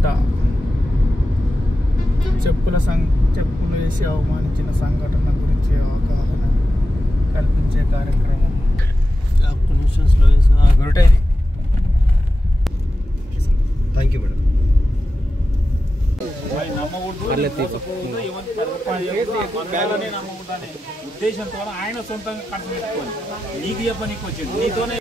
ఇంట చెప్పులు వేసి అవమానించిన సంఘటన గురించి అవగాహన కల్పించే కార్యక్రమం. Thank you madam. ఉద్దేశంతో ఆయన సొంతంగా ఖర్చు పెట్టుకోవాలి. నీకు చెప్పనీకి వచ్చింది నీతోనే.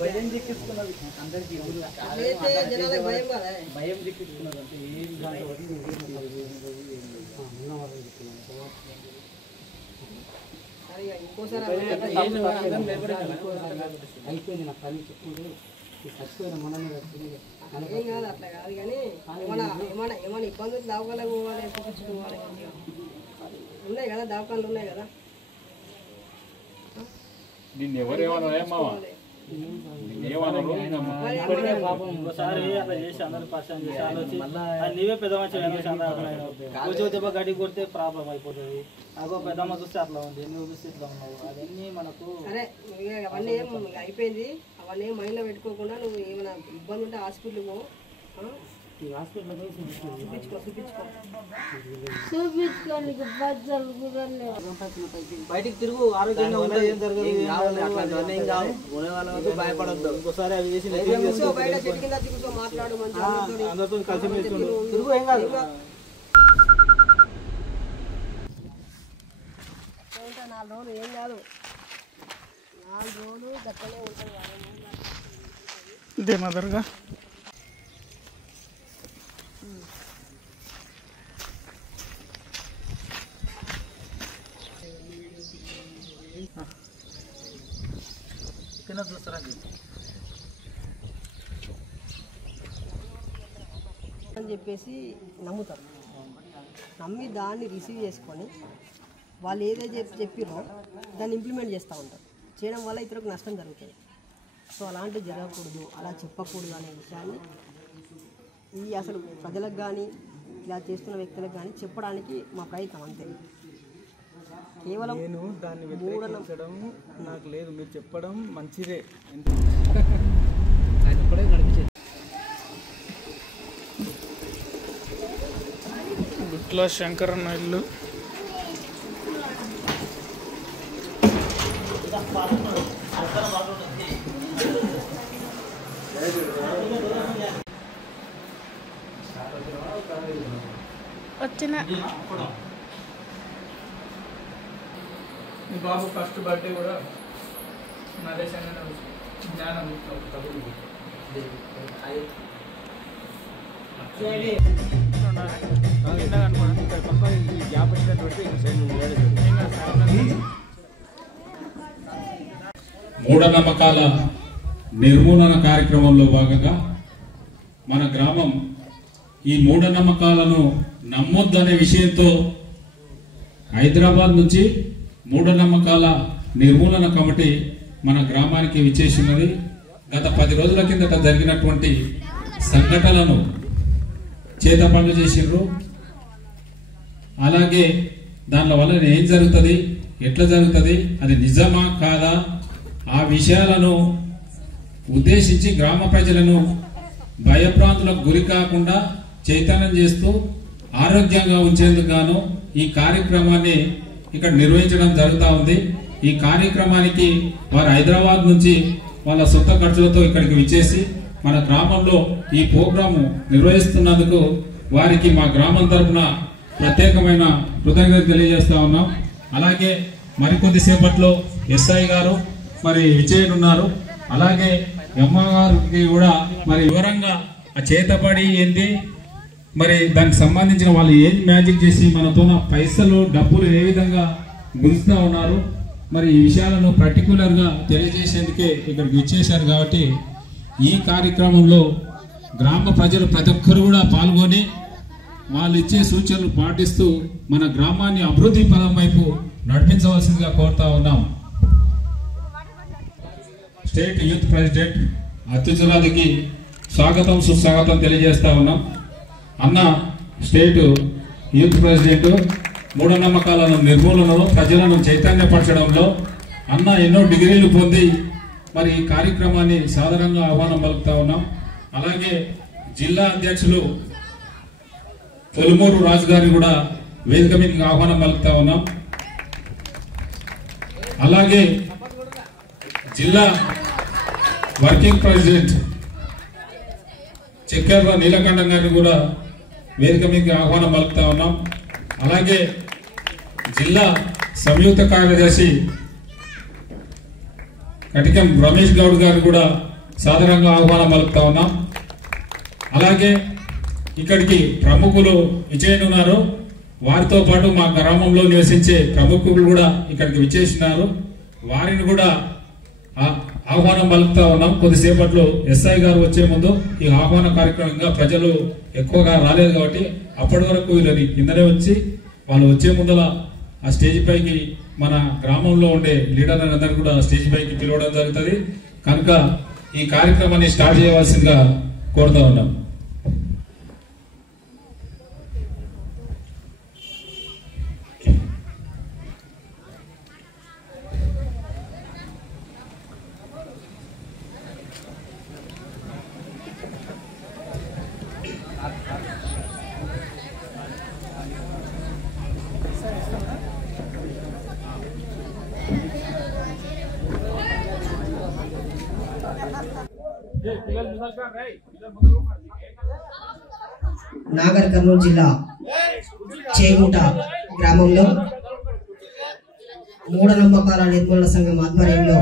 భయం దిక్కిస్తున్నది అందరికీ. భయం దిక్కిస్తున్నది అంటే అయిపోయింది నా పని చెప్పుకుంటే చచ్చిపోయిన మనమే ఏం కాదు. అట్లా కాదు కానీ ఏమైనా ఇబ్బందులు దావకాలకు పోవాలి, చూపించుకోవాలి. ఉన్నాయి కదా దావకాలు ఉన్నాయి కదా. నిన్ను ఎవరేమన్నా ఇంకోసారి అట్లా చేసి అందరూ పరిచయం చేసి ఆలోచి నీవే పెద్ద మంచి దెబ్బ గడి కొడితే ప్రాబ్లం అయిపోతుంది. అగో పెద్దమ్మ చూస్తే అట్లా ఉంది, నువ్వు చూస్తే ఇట్లా ఉన్నావు. అవన్నీ మనకు అవన్నీ అయిపోయింది. అవన్నీ మైండ్లో పెట్టుకోకుండా నువ్వు ఏమైనా ఇబ్బంది ఉంటే హాస్పిటల్కి పో. బయటికి తిరుగు, ఆరోగ్యంగా ఉంటుంది. ఏం జరగదు, భయపడద్దు. ఇంకోసారి అవి చేసి బయట చెట్టు కింద తిరుగుతూ మాట్లాడు, అందరితో కలిసి తిరుగు, ఏం కాదు. 4 రోజులు ఏం కాదు, 4 రోజులు గట్టనే ఉంటుంది. ఇదే మదర్గా అని చెప్పేసి నమ్ముతారు. నమ్మి దాన్ని రిసీవ్ చేసుకొని వాళ్ళు ఏదైతే చెప్పిరో దాన్ని ఇంప్లిమెంట్ చేస్తూ ఉంటారు. చేయడం వల్ల ఇతరులకు నష్టం జరుగుతుంది. సో అలాంటివి జరగకూడదు, అలా చెప్పకూడదు అనే విషయాన్ని అసలు ప్రజలకు కానీ ఇలా చేస్తున్న వ్యక్తులకు కానీ చెప్పడానికి మా ప్రయత్నం అంతే. కేవలం నేను దాన్ని వ్యతిరేకించడం నాకు లేదు, మీరు చెప్పడం మంచిదే. గుట్ల శంకరన్న ఇల్లు. వచ్చిన మీ బాబు ఫస్ట్ బర్త్డే కూడా నరేష్ అనే జ్ఞానం మూఢనమ్మకాల నిర్మూలన కార్యక్రమంలో భాగంగా మన గ్రామం ఈ మూఢనమ్మకాలను నమ్మొద్దనే విషయంతో హైదరాబాద్ నుంచి మూఢనమ్మకాల నిర్మూలన కమిటీ మన గ్రామానికి విచ్చేసినది. గత 10 రోజుల కిందట జరిగినటువంటి సంఘటనలను చేతపనులు చేసిండ్రు. అలాగే దానిల వల్ల ఏం జరుగుతుంది, ఎట్లా జరుగుతుంది, అది నిజమా కాదా, ఆ విషయాలను ఉద్దేశించి గ్రామ ప్రజలను భయభ్రాంతులకు గురి కాకుండా చైతన్యం చేస్తూ ఆరోగ్యంగా ఉంచేందుకు గాను ఈ కార్యక్రమాన్ని ఇక్కడ నిర్వహించడం జరుగుతూ ఉంది. ఈ కార్యక్రమానికి వారు హైదరాబాద్ నుంచి వాళ్ళ సొంత ఖర్చులతో ఇక్కడికి విచ్చేసి మన గ్రామంలో ఈ ప్రోగ్రాము నిర్వహిస్తున్నందుకు వారికి మా గ్రామం తరఫున ప్రత్యేకమైన కృతజ్ఞతలు తెలియజేస్తా ఉన్నాం. అలాగే మరికొద్ది సేపట్లో ఎస్ఐ గారు మరి విజయనున్నారు. అలాగే ఎమ్మ గారికి కూడా మరి వివరంగా ఆ చేతపడి ఏంటి, మరి దానికి సంబంధించిన వాళ్ళు ఏం మ్యాజిక్ చేసి మనతో పైసలు డబ్బులు ఏ విధంగా గుంజుతూ ఉన్నారు, మరి ఈ విషయాలను పర్టికులర్గా తెలియజేసేందుకే ఇక్కడికి ఇచ్చేశారు. కాబట్టి ఈ కార్యక్రమంలో గ్రామ ప్రజలు ప్రతి ఒక్కరు కూడా పాల్గొని వాళ్ళు ఇచ్చే సూచనలు పాటిస్తూ మన గ్రామాన్ని అభివృద్ధి పదం వైపు నడిపించవలసిందిగా కోరుతా ఉన్నాం. స్టేట్ యూత్ ప్రెసిడెంట్ అత్యున్నతికి స్వాగతం సుస్వాగతం తెలియజేస్తా ఉన్నాం. అన్న స్టేట్ యూత్ ప్రెసిడెంట్ మూఢనమ్మకాలను నిర్మూలనలో ప్రజలను చైతన్యపరచడంలో అన్న ఎన్నో డిగ్రీలు పొంది మరి ఈ కార్యక్రమాన్ని సాధారణంగా ఆహ్వానం పలుకుతా ఉన్నాం. అలాగే జిల్లా అధ్యక్షులు పొలుమూరు రాజు గారిని కూడా వేదిక మీదకి ఆహ్వానం పలుకుతా ఉన్నాం. అలాగే జిల్లా వర్కింగ్ ప్రెసిడెంట్ చక్కెర నీలకంఠం గారిని కూడా వేదిక మీదకి ఆహ్వానం పలుకుతా ఉన్నాం. అలాగే జిల్లా సంయుక్త కార్యదర్శి కటికం రమేష్ గౌడ్ గారు కూడా సాధారణంగా ఆహ్వానం పలుకుతా ఉన్నాం. అలాగే ఇక్కడికి ప్రముఖులు విజయనున్నారు. వారితో పాటు మా గ్రామంలో నివసించే ప్రముఖులు కూడా ఇక్కడికి విచ్చేసినారు. వారిని కూడా ఆహ్వానం పలుకుతా ఉన్నాం. కొద్దిసేపట్లో ఎస్ఐ గారు వచ్చే ముందు ఈ ఆహ్వాన కార్యక్రమంగా ప్రజలు ఎక్కువగా రాలేదు కాబట్టి అప్పటి వరకు వీళ్ళని కిందనే వచ్చి వాళ్ళు వచ్చే ముందల ఆ స్టేజ్ పైకి మన గ్రామంలో ఉండే లీడర్లందరూ కూడా స్టేజ్ పైకి పిలవడం జరుగుతుంది. కనుక ఈ కార్యక్రమాన్ని స్టార్ట్ చేయవలసిందిగా కోరుతా ఉన్నాం. నాగర్ కర్నూలు జిల్లా చేగుంట గ్రామంలో మూఢనమ్మకాల నిర్మూలన సంఘం ఆధ్వర్యంలో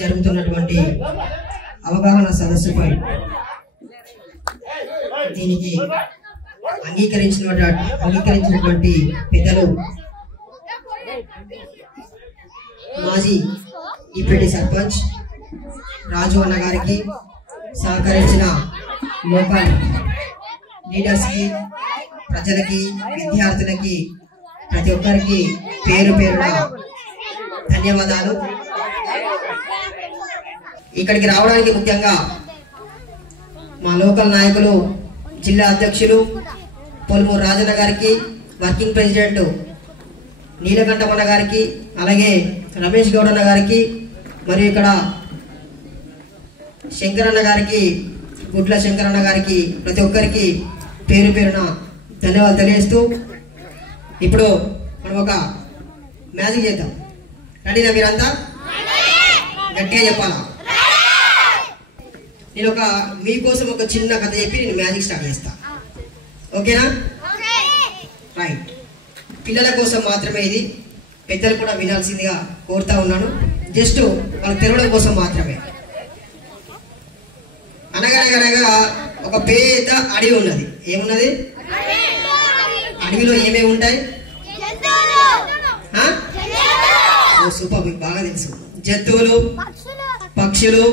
జరుగుతున్నటువంటి అవగాహన సదస్సుపై దీనికి అంగీకరించినటువంటి పెద్దలు మాజీ డిప్యూటీ సర్పంచ్ రాజు అన్న గారికి, సహకరించిన లోకల్ లీడర్స్ కి, ప్రజలకి, విద్యార్థులకి ప్రతి ఒక్కరికి పేరు పేరున ధన్యవాదాలు. ఇక్కడికి రావడానికి ముఖ్యంగా మా లోకల్ నాయకులు, జిల్లా అధ్యక్షులు పొలుమూరు రాజన్న గారికి, వర్కింగ్ ప్రెసిడెంట్ నీలకంఠమన్న గారికి, అలాగే రమేష్ గౌడ్ అన్న గారికి, మరియు ఇక్కడ శంకరన్న గారికి, గుడ్ల శంకరన్న గారికి, ప్రతి ఒక్కరికి పేరు పేరున ధన్యవాదాలు తెలియజేస్తూ ఇప్పుడు మనం ఒక మ్యాజిక్ చేద్దాం. రెడీనా మీరంతా? గట్టిగా చెప్పాలా? నేను మీకోసం ఒక చిన్న కథ చెప్పి నేను మ్యాజిక్ స్టార్ట్ చేస్తా. ఓకేనా? రైట్. పిల్లల కోసం మాత్రమే ఇది, పెద్దలు కూడా వినాల్సిందిగా కోరుతా ఉన్నాను. జస్ట్ వాళ్ళకి తెరవడం కోసం మాత్రమే. అనగనగనగా ఒక పెద్ద అడవి ఉన్నది. ఏమున్నది? అడవిలో ఏమేమి ఉంటాయి? సూపర్, మీకు బాగా తెలుసు. జంతువులు, పక్షులు.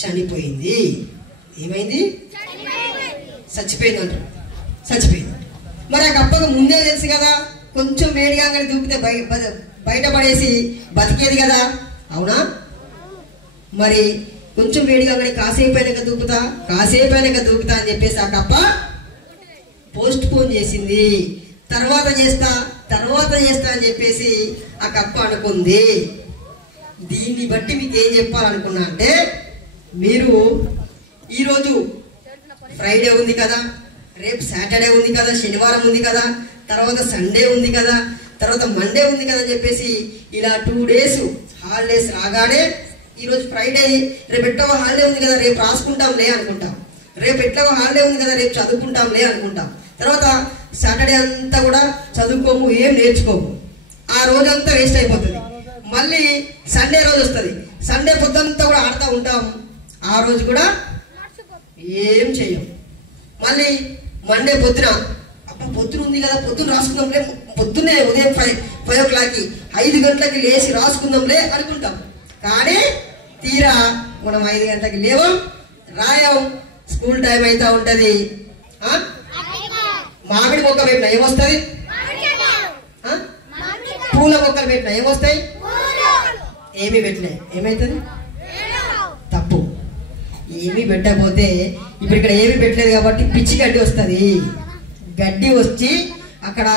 చనిపోయింది. ఏమైంది? చచ్చిపోయింది అంటారు. చచ్చిపోయింది. మరి ఆ కప్పకు ముందే తెలుసు కదా, కొంచెం వేడిగా దూకితే బయటపడేసి బతికేది కదా, అవునా? మరి కొంచెం వేడిగా కాసేపు అయినాక దూకుతా అని చెప్పేసి ఆ కప్ప పోస్ట్ పోన్ చేసింది. తర్వాత చేస్తా అని చెప్పేసి ఆ కప్ప అనుకుంది. దీన్ని బట్టి మీకు ఏం చెప్పాలనుకున్నా అంటే, మీరు ఈరోజు ఫ్రైడే ఉంది కదా, రేపు సాటర్డే ఉంది కదా, శనివారం ఉంది కదా, తర్వాత సండే ఉంది కదా, తర్వాత మండే ఉంది కదా అని చెప్పేసి ఇలా 2 days హాలిడేస్ రాగానే ఈరోజు ఫ్రైడే, రేపు ఎట్లాగో హాలిడే ఉంది కదా, రేపు రాసుకుంటాంలే అనుకుంటాం, రేపు ఎట్లాగో హాలిడే ఉంది కదా, రేపు చదువుకుంటాంలే అనుకుంటాం. తర్వాత సాటర్డే అంతా కూడా చదువుకోము, ఏం నేర్చుకోము, ఆ రోజంతా వేస్ట్ అయిపోతుంది. మళ్ళీ సండే రోజు వస్తుంది, సండే పొద్దుంతా కూడా ఆడుతూ ఉంటాం, ఆ రోజు కూడా ఏం చెయ్యం. మళ్ళీ మండే పొద్దున పొద్దున ఉంది కదా, పొద్దున రాసుకుందాంలే, పొద్దున్నే ఉదయం 5 o'clock 5 గంటలకి లేచి రాసుకుందాంలే అనుకుంటాం. కానీ తీరా మనం 5 గంటలకు లేవం, రాయం, స్కూల్ టైం అయితే ఉంటది. మామిడి మొక్క పెట్టినా ఏమొస్తుంది? పూల మొక్కలు పెట్టినా ఏమొస్తాయి? ఏమి పెట్టలే ఏమైతుంది? తప్పు. ఏమి పెట్టకపోతే ఇప్పుడు ఇక్కడ ఏమి పెట్టలేదు కాబట్టి పిచ్చి గడ్డి వస్తుంది. గడ్డి వచ్చి అక్కడ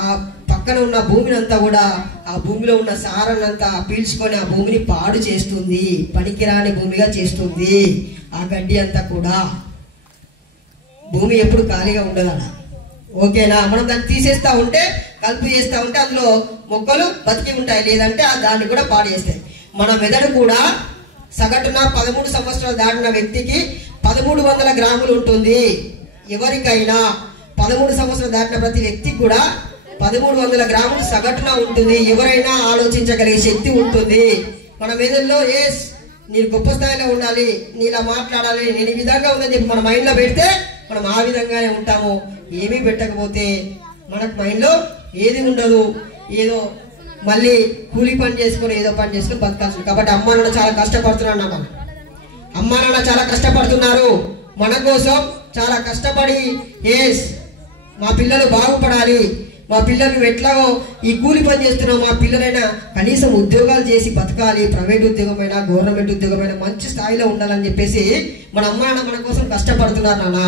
ఆ పక్కన ఉన్న భూమిని అంతా కూడా, ఆ భూమిలో ఉన్న సారాన్నంతా పీల్చుకొని ఆ భూమిని పాడు చేస్తుంది, పనికిరాని భూమిగా చేస్తుంది. ఆ గడ్డి అంతా కూడా భూమి ఎప్పుడు ఖాళీగా ఉండదన్న. ఓకేనా? మనం దాన్ని తీసేస్తా ఉంటే, కలుపు చేస్తా ఉంటే అందులో మొక్కలు బతికి ఉంటాయి, లేదంటే దాన్ని కూడా పాడు చేస్తాయి. మన మెదడు కూడా సగటున 13 సంవత్సరాలు దాటిన వ్యక్తికి 1300 గ్రాములు ఉంటుంది. ఎవరికైనా 13 సంవత్సరాలు దాటిన ప్రతి వ్యక్తికి కూడా 1300 గ్రాములు సగటున ఉంటుంది. ఎవరైనా ఆలోచించగలిగే శక్తి ఉంటుంది మన మెదడులో. నేను గొప్ప స్థాయిలో ఉండాలి, నీలా మాట్లాడాలి, నేను ఈ విధంగా ఉందని చెప్పి మన మైండ్లో పెడితే మనం ఆ విధంగానే ఉంటాము. ఏమీ పెట్టకపోతే మనకు మైండ్లో ఏది ఉండదు, ఏదో మళ్ళీ కూలి పని చేసుకుని ఏదో పని చేసుకుని బతకాల్సి. కాబట్టి అమ్మ నాన్న చాలా కష్టపడుతున్నారు. అమ్మ నాన్న చాలా కష్టపడుతున్నారు మన కోసం, చాలా కష్టపడి మా పిల్లలు బాగుపడాలి, మా పిల్లలు ఎట్లాగో ఈ కూలి పని చేస్తున్నాం, మా పిల్లలైనా కనీసం ఉద్యోగాలు చేసి బతకాలి, ప్రైవేట్ ఉద్యోగమైనా గవర్నమెంట్ ఉద్యోగమైనా మంచి స్థాయిలో ఉండాలని చెప్పేసి మన అమ్మ నాన్న మన కోసం కష్టపడుతున్నారు నాన్న.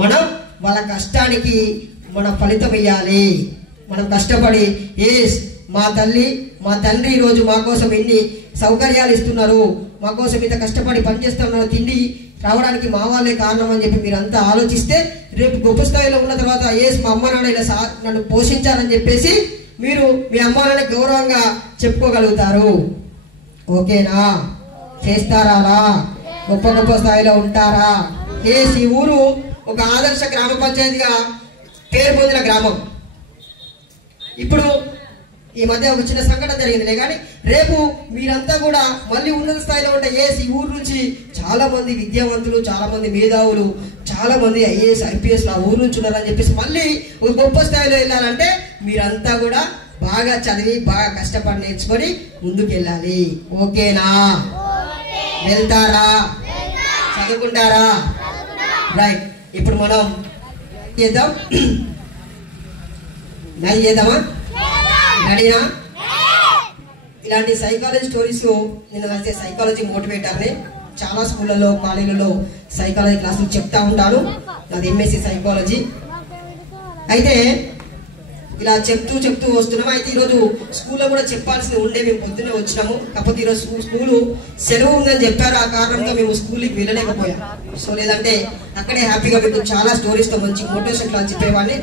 మనం వాళ్ళ కష్టానికి మన ఫలితం ఇవ్వాలి. మనం కష్టపడి మా తల్లి మా తండ్రి ఈరోజు మా కోసం ఎన్ని సౌకర్యాలు ఇస్తున్నారు, మా కోసం ఇంత కష్టపడి పనిచేస్తున్నారు, తిండి రావడానికి మా వాళ్ళే కారణం అని చెప్పి మీరంతా ఆలోచిస్తే రేపు గొప్ప స్థాయిలో ఉన్న తర్వాత మా అమ్మ నాన్న ఇలా నన్ను పోషించాలని చెప్పేసి మీరు మీ అమ్మ నాన్న గౌరవంగా చెప్పుకోగలుగుతారు. ఓకేనా? చేస్తారా? గొప్ప గొప్ప స్థాయిలో ఉంటారా? ఈ ఊరు ఒక ఆదర్శ గ్రామ పంచాయతీగా పేరు పొందిన గ్రామం. ఇప్పుడు ఈ మధ్య ఒక చిన్న సంఘటన జరిగిందిలే కానీ రేపు మీరంతా కూడా మళ్ళీ ఉన్నత స్థాయిలో ఉంటే ఈ ఊరు నుంచి చాలా మంది విద్యావంతులు, చాలా మంది మేధావులు, చాలా మంది ఐఏఎస్ IPS ఆ ఊరు నుంచి ఉన్నారని చెప్పేసి మళ్ళీ ఒక గొప్ప స్థాయిలో వెళ్ళాలంటే మీరంతా కూడా బాగా చదివి బాగా కష్టపడి నేర్చుకొని ముందుకు వెళ్ళాలి. ఓకేనా? వెళ్తారా? చదువుకుంటారా? రైట్. ఇప్పుడు మనం చేద్దాం, మ్యాచ్ చేద్దామా? రెడీనా? ఇలాంటి సైకాలజీ స్టోరీస్ నేను రాసే సైకాలజీ మోటివేటర్ని. చాలా స్కూళ్ళలో కాలేజీలలో సైకాలజీ క్లాసులు చెప్తా ఉంటాను. నాది MSc సైకాలజీ. అయితే ఇలా చెప్తూ వస్తున్నాము. అయితే ఈరోజు స్కూల్లో కూడా చెప్పాల్సింది ఉండే, మేము పొద్దున్నే వచ్చినాము. కాకపోతే ఈరోజు స్కూలు సెలవు ఉందని చెప్పారు, ఆ కారణంతో మేము స్కూల్కి వెళ్ళలేకపోయాం. సో లేదంటే అక్కడే హ్యాపీగా మీకు చాలా స్టోరీస్తో మంచి మోటివేషన్ క్లాస్ చెప్పేవాడిని.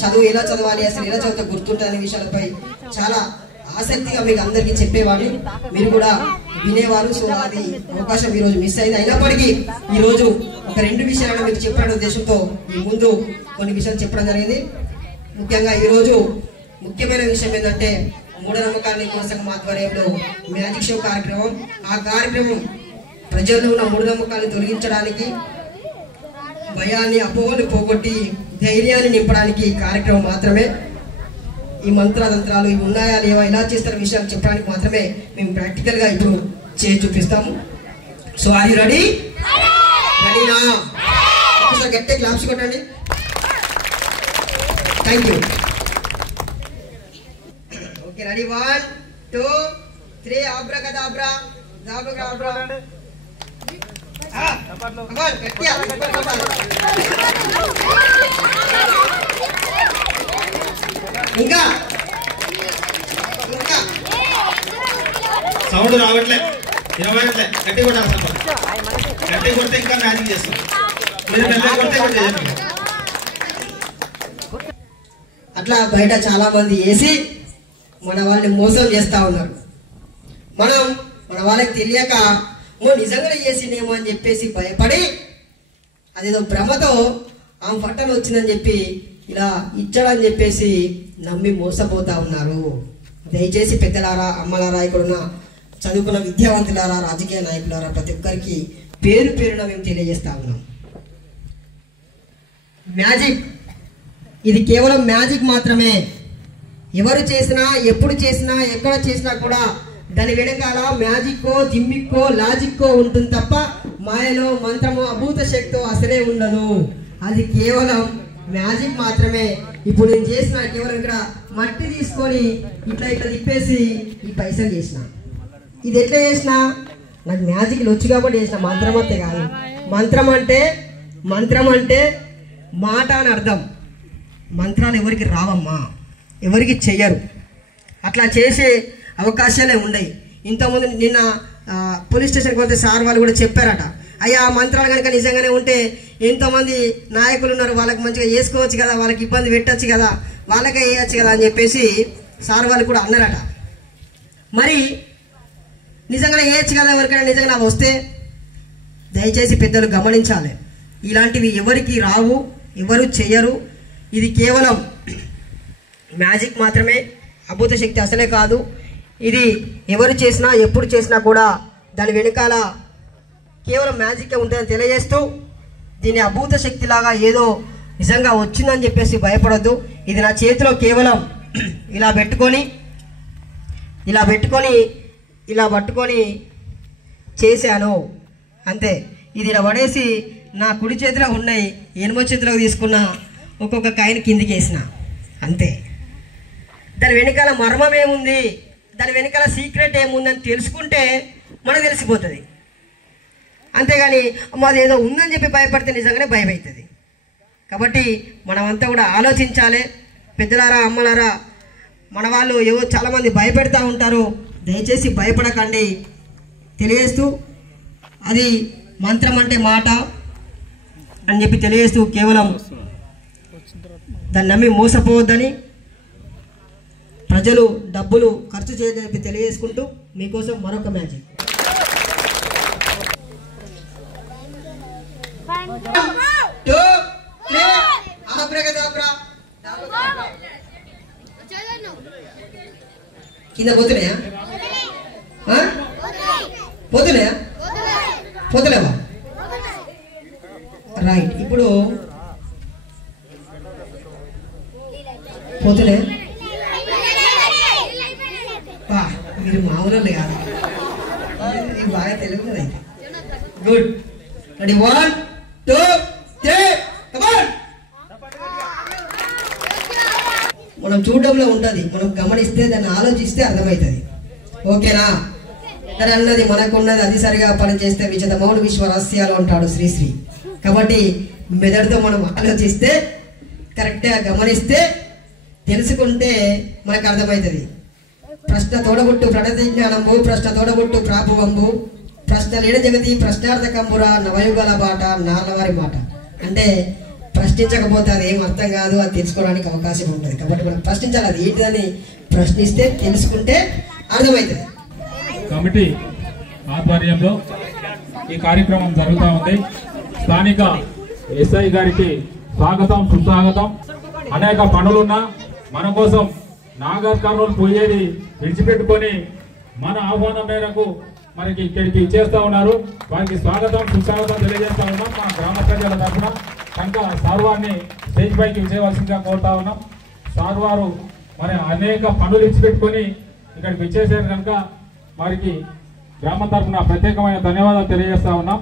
చదువు ఎలా చదవాలి, అసలు ఎలా చదివితే గుర్తుంటుంది అనే విషయాలపై చాలా ఆసక్తిగా మీకు అందరికీ చెప్పేవాడిని, మీరు కూడా వినేవారు. సో అది అవకాశం ఈరోజు మిస్ అయింది. అయినప్పటికీ ఈరోజు ఒక 2 విషయాలను మీకు చెప్పాలనే ఉద్దేశంతో ఈ ముందు కొన్ని విషయాలు చెప్పడం జరిగింది. ముఖ్యంగా ఈరోజు ముఖ్యమైన విషయం ఏంటంటే మూఢనమ్మకాల నిర్మూలన సంఘం ఆధ్వర్యంలో మ్యాజిక్ షో కార్యక్రమం. ఆ కార్యక్రమం ప్రజల్లో ఉన్న మూఢనమ్మకాలను తొలగించడానికి, భయాన్ని అపోహలు పోగొట్టి ధైర్యాన్ని నింపడానికి కార్యక్రమం మాత్రమే. ఈ మంత్రాతంత్రాలు ఇవి ఉన్నాయా లేవా, ఇలా చేస్తున్న విషయాలు చెప్పడానికి మాత్రమే మేము ప్రాక్టికల్గా ఇప్పుడు చేసి చూపిస్తాము. So are you ready? రెడీనా? ఒకసారి గట్టిగా క్లాప్స్ కొట్టండి. Thank you. Okay, ready? 1 2 3 abracadabra దాబ్రాకదాబ్రా. ఇంకా ఇంకా సౌండ్ రావట్లే, వినబడట్లే. గట్టి కొట్టాలి, గట్టి కొడితే ఇంకా మ్యాజిక్ చేస్తాం. మీరు మెల్లగా కొడితే కూడా చేయండి. అట్లా బయట చాలా మంది వేసి మన వాళ్ళని మోసం చేస్తా ఉన్నారు. మన వాళ్ళకి తెలియక నిజంగానే చేసిందేమో అని చెప్పేసి భయపడి అదేదో భ్రమతో ఆమె పట్టణ వచ్చిందని చెప్పి ఇలా ఇచ్చాడని చెప్పేసి నమ్మి మోసపోతా ఉన్నారు. దయచేసి పెద్దలారా, అమ్మలారా, ఇక్కడున్న చదువుకున్న విద్యావంతులారా, రాజకీయ నాయకులారా, ప్రతి ఒక్కరికి పేరు పేరున మేము తెలియజేస్తా ఉన్నాం. మ్యాజిక్ ఇది కేవలం మ్యాజిక్ మాత్రమే. ఎవరు చేసినా, ఎప్పుడు చేసినా, ఎక్కడ చేసినా కూడా దాని వెనకాల మ్యాజిక్కో జిమ్మిక్కో లాజిక్కో ఉంటుంది తప్ప మాయలో మంత్రమో అభూత శక్తో అసలే ఉండదు. అది కేవలం మ్యాజిక్ మాత్రమే. ఇప్పుడు నేను చేసిన కేవలం ఇక్కడ మట్టి తీసుకొని ఇట్లా ఇట్లా తిప్పేసి ఈ పైసలు చేసిన. ఇది ఎట్లా చేసిన? నాకు మ్యాజిక్లు వచ్చు కాబట్టి చేసిన. మంత్రం అంతే కాదు. మంత్రం అంటే మాట అని అర్థం. మంత్రాలు ఎవరికి రావమ్మా, ఎవరికి చెయ్యరు. అట్లా చేసే అవకాశాలే ఉన్నాయి. ఇంతకుముందు నిన్న పోలీస్ స్టేషన్కి పోతే సార్ వాళ్ళు కూడా చెప్పారట, అయ్యా మంత్రాలు కనుక నిజంగానే ఉంటే ఎంతోమంది నాయకులు ఉన్నారు, వాళ్ళకి మంచిగా వేసుకోవచ్చు కదా, వాళ్ళకి ఇబ్బంది పెట్టచ్చు కదా, వాళ్ళకే వేయచ్చు కదా అని చెప్పేసి సార్ వాళ్ళు కూడా అన్నారట. మరి నిజంగానే వేయచ్చు కదా ఎవరికైనా నిజంగా వస్తే? దయచేసి పెద్దలు గమనించాలి, ఇలాంటివి ఎవరికి రావు, ఎవరు చెయ్యరు. ఇది కేవలం మ్యాజిక్ మాత్రమే, అద్భుత శక్తి అసలే కాదు. ఇది ఎవరు చేసినా ఎప్పుడు చేసినా కూడా దాని వెనకాల కేవలం మ్యాజిక్కే ఉంటుందని తెలియజేస్తూ, దీని అద్భుత శక్తిలాగా ఏదో నిజంగా వచ్చిందని చెప్పేసి భయపడొద్దు. ఇది నా చేతిలో కేవలం ఇలా పట్టుకొని చేశాను అంతే. ఇది ఇలా పడేసి నా కుడి చేతిలో ఉన్నాయి, ఎనిమిదో చేతిలోకి తీసుకున్న ఒక్కొక్క కాయని కిందికి వేసిన అంతే. దాని వెనకాల మర్మం ఏముంది, దాని వెనకాల సీక్రెట్ ఏముందని తెలుసుకుంటే మనకు తెలిసిపోతుంది. అంతేగాని మాది ఏదో ఉందని చెప్పి భయపడితే నిజంగానే భయం అవుతుంది. కాబట్టి మనమంతా కూడా ఆలోచించాలి. పెద్దలారా, అమ్మలారా, మన వాళ్ళు ఏవో చాలామంది భయపెడతా ఉంటారు, దయచేసి భయపడకండి తెలియజేస్తూ, అది మంత్రం అంటే మాట అని చెప్పి తెలియజేస్తూ, కేవలం దాన్ని నమ్మి మోసపోవద్దని, ప్రజలు డబ్బులు ఖర్చు చేయదని తెలియజేసుకుంటూ మీకోసం మరొక మ్యాజిక్. కింద పోతున్నాయా? పోతలేవా? రైట్. ఇప్పుడు పోతలే, మీరు మామూలు కాదు, బాగా తెలుగు అయితే. గుడ్. రెడీ, 1 2 3 కమాన్. మనం చూడడంలో ఉంటుంది, మనం గమనిస్తే దాన్ని ఆలోచిస్తే అర్థమవుతుంది. ఓకేనా? అని అన్నది మనకున్నది, అది సరిగా పనిచేస్తే విచితమౌన విశ్వరహస్యాలు అంటాడు శ్రీశ్రీ. కాబట్టి మెదడుతో మనం ఆలోచిస్తే, కరెక్ట్గా గమనిస్తే, తెలుసుకుంటే మనకు అర్థమవుతుంది. ప్రశ్న తోడబుట్టు ప్రణతి జ్ఞానంబు, ప్రశ్న తోడబుట్టు ప్రాభువంబు, ప్రశ్న లేని జగతి ప్రశ్నార్థకంబురా నవయుగాల బాట నాన్నవారి మాట. అంటే ప్రశ్నించకపోతే అది ఏం అర్థం కాదు, అది తెలుసుకోవడానికి అవకాశం ఉంటుంది. కాబట్టి మనం ప్రశ్నించాలి, అది ఏంటిదని ప్రశ్నిస్తే తెలుసుకుంటే అర్థమవుతుంది. కమిటీ ఆధ్వర్యంలో ఈ కార్యక్రమం జరుగుతూ ఉంది. స్థానిక ఎస్ఐ గారికి స్వాగతం, సుస్వాగతం. అనేక పనులున్నా మన కోసం నాగర్ కర్నూలు పోయేది విడిచిపెట్టుకొని మన ఆహ్వానం మేరకు మనకి ఇక్కడికి ఇచ్చేస్తా ఉన్నారు. వారికి స్వాగతం, సుస్వాగతం తెలియజేస్తా ఉన్నాం మా గ్రామ ప్రజల తరఫున. కనుక సార్ వారిని స్టేజ్ పైకి విజయవలసిందిగా కోరుతా ఉన్నాం. సార్ వారు మరి అనేక పనులు ఇచ్చిపెట్టుకొని ఇక్కడికి ఇచ్చేసారు కనుక వారికి గ్రామం తరఫున ప్రత్యేకమైన ధన్యవాదాలు తెలియజేస్తా ఉన్నాం.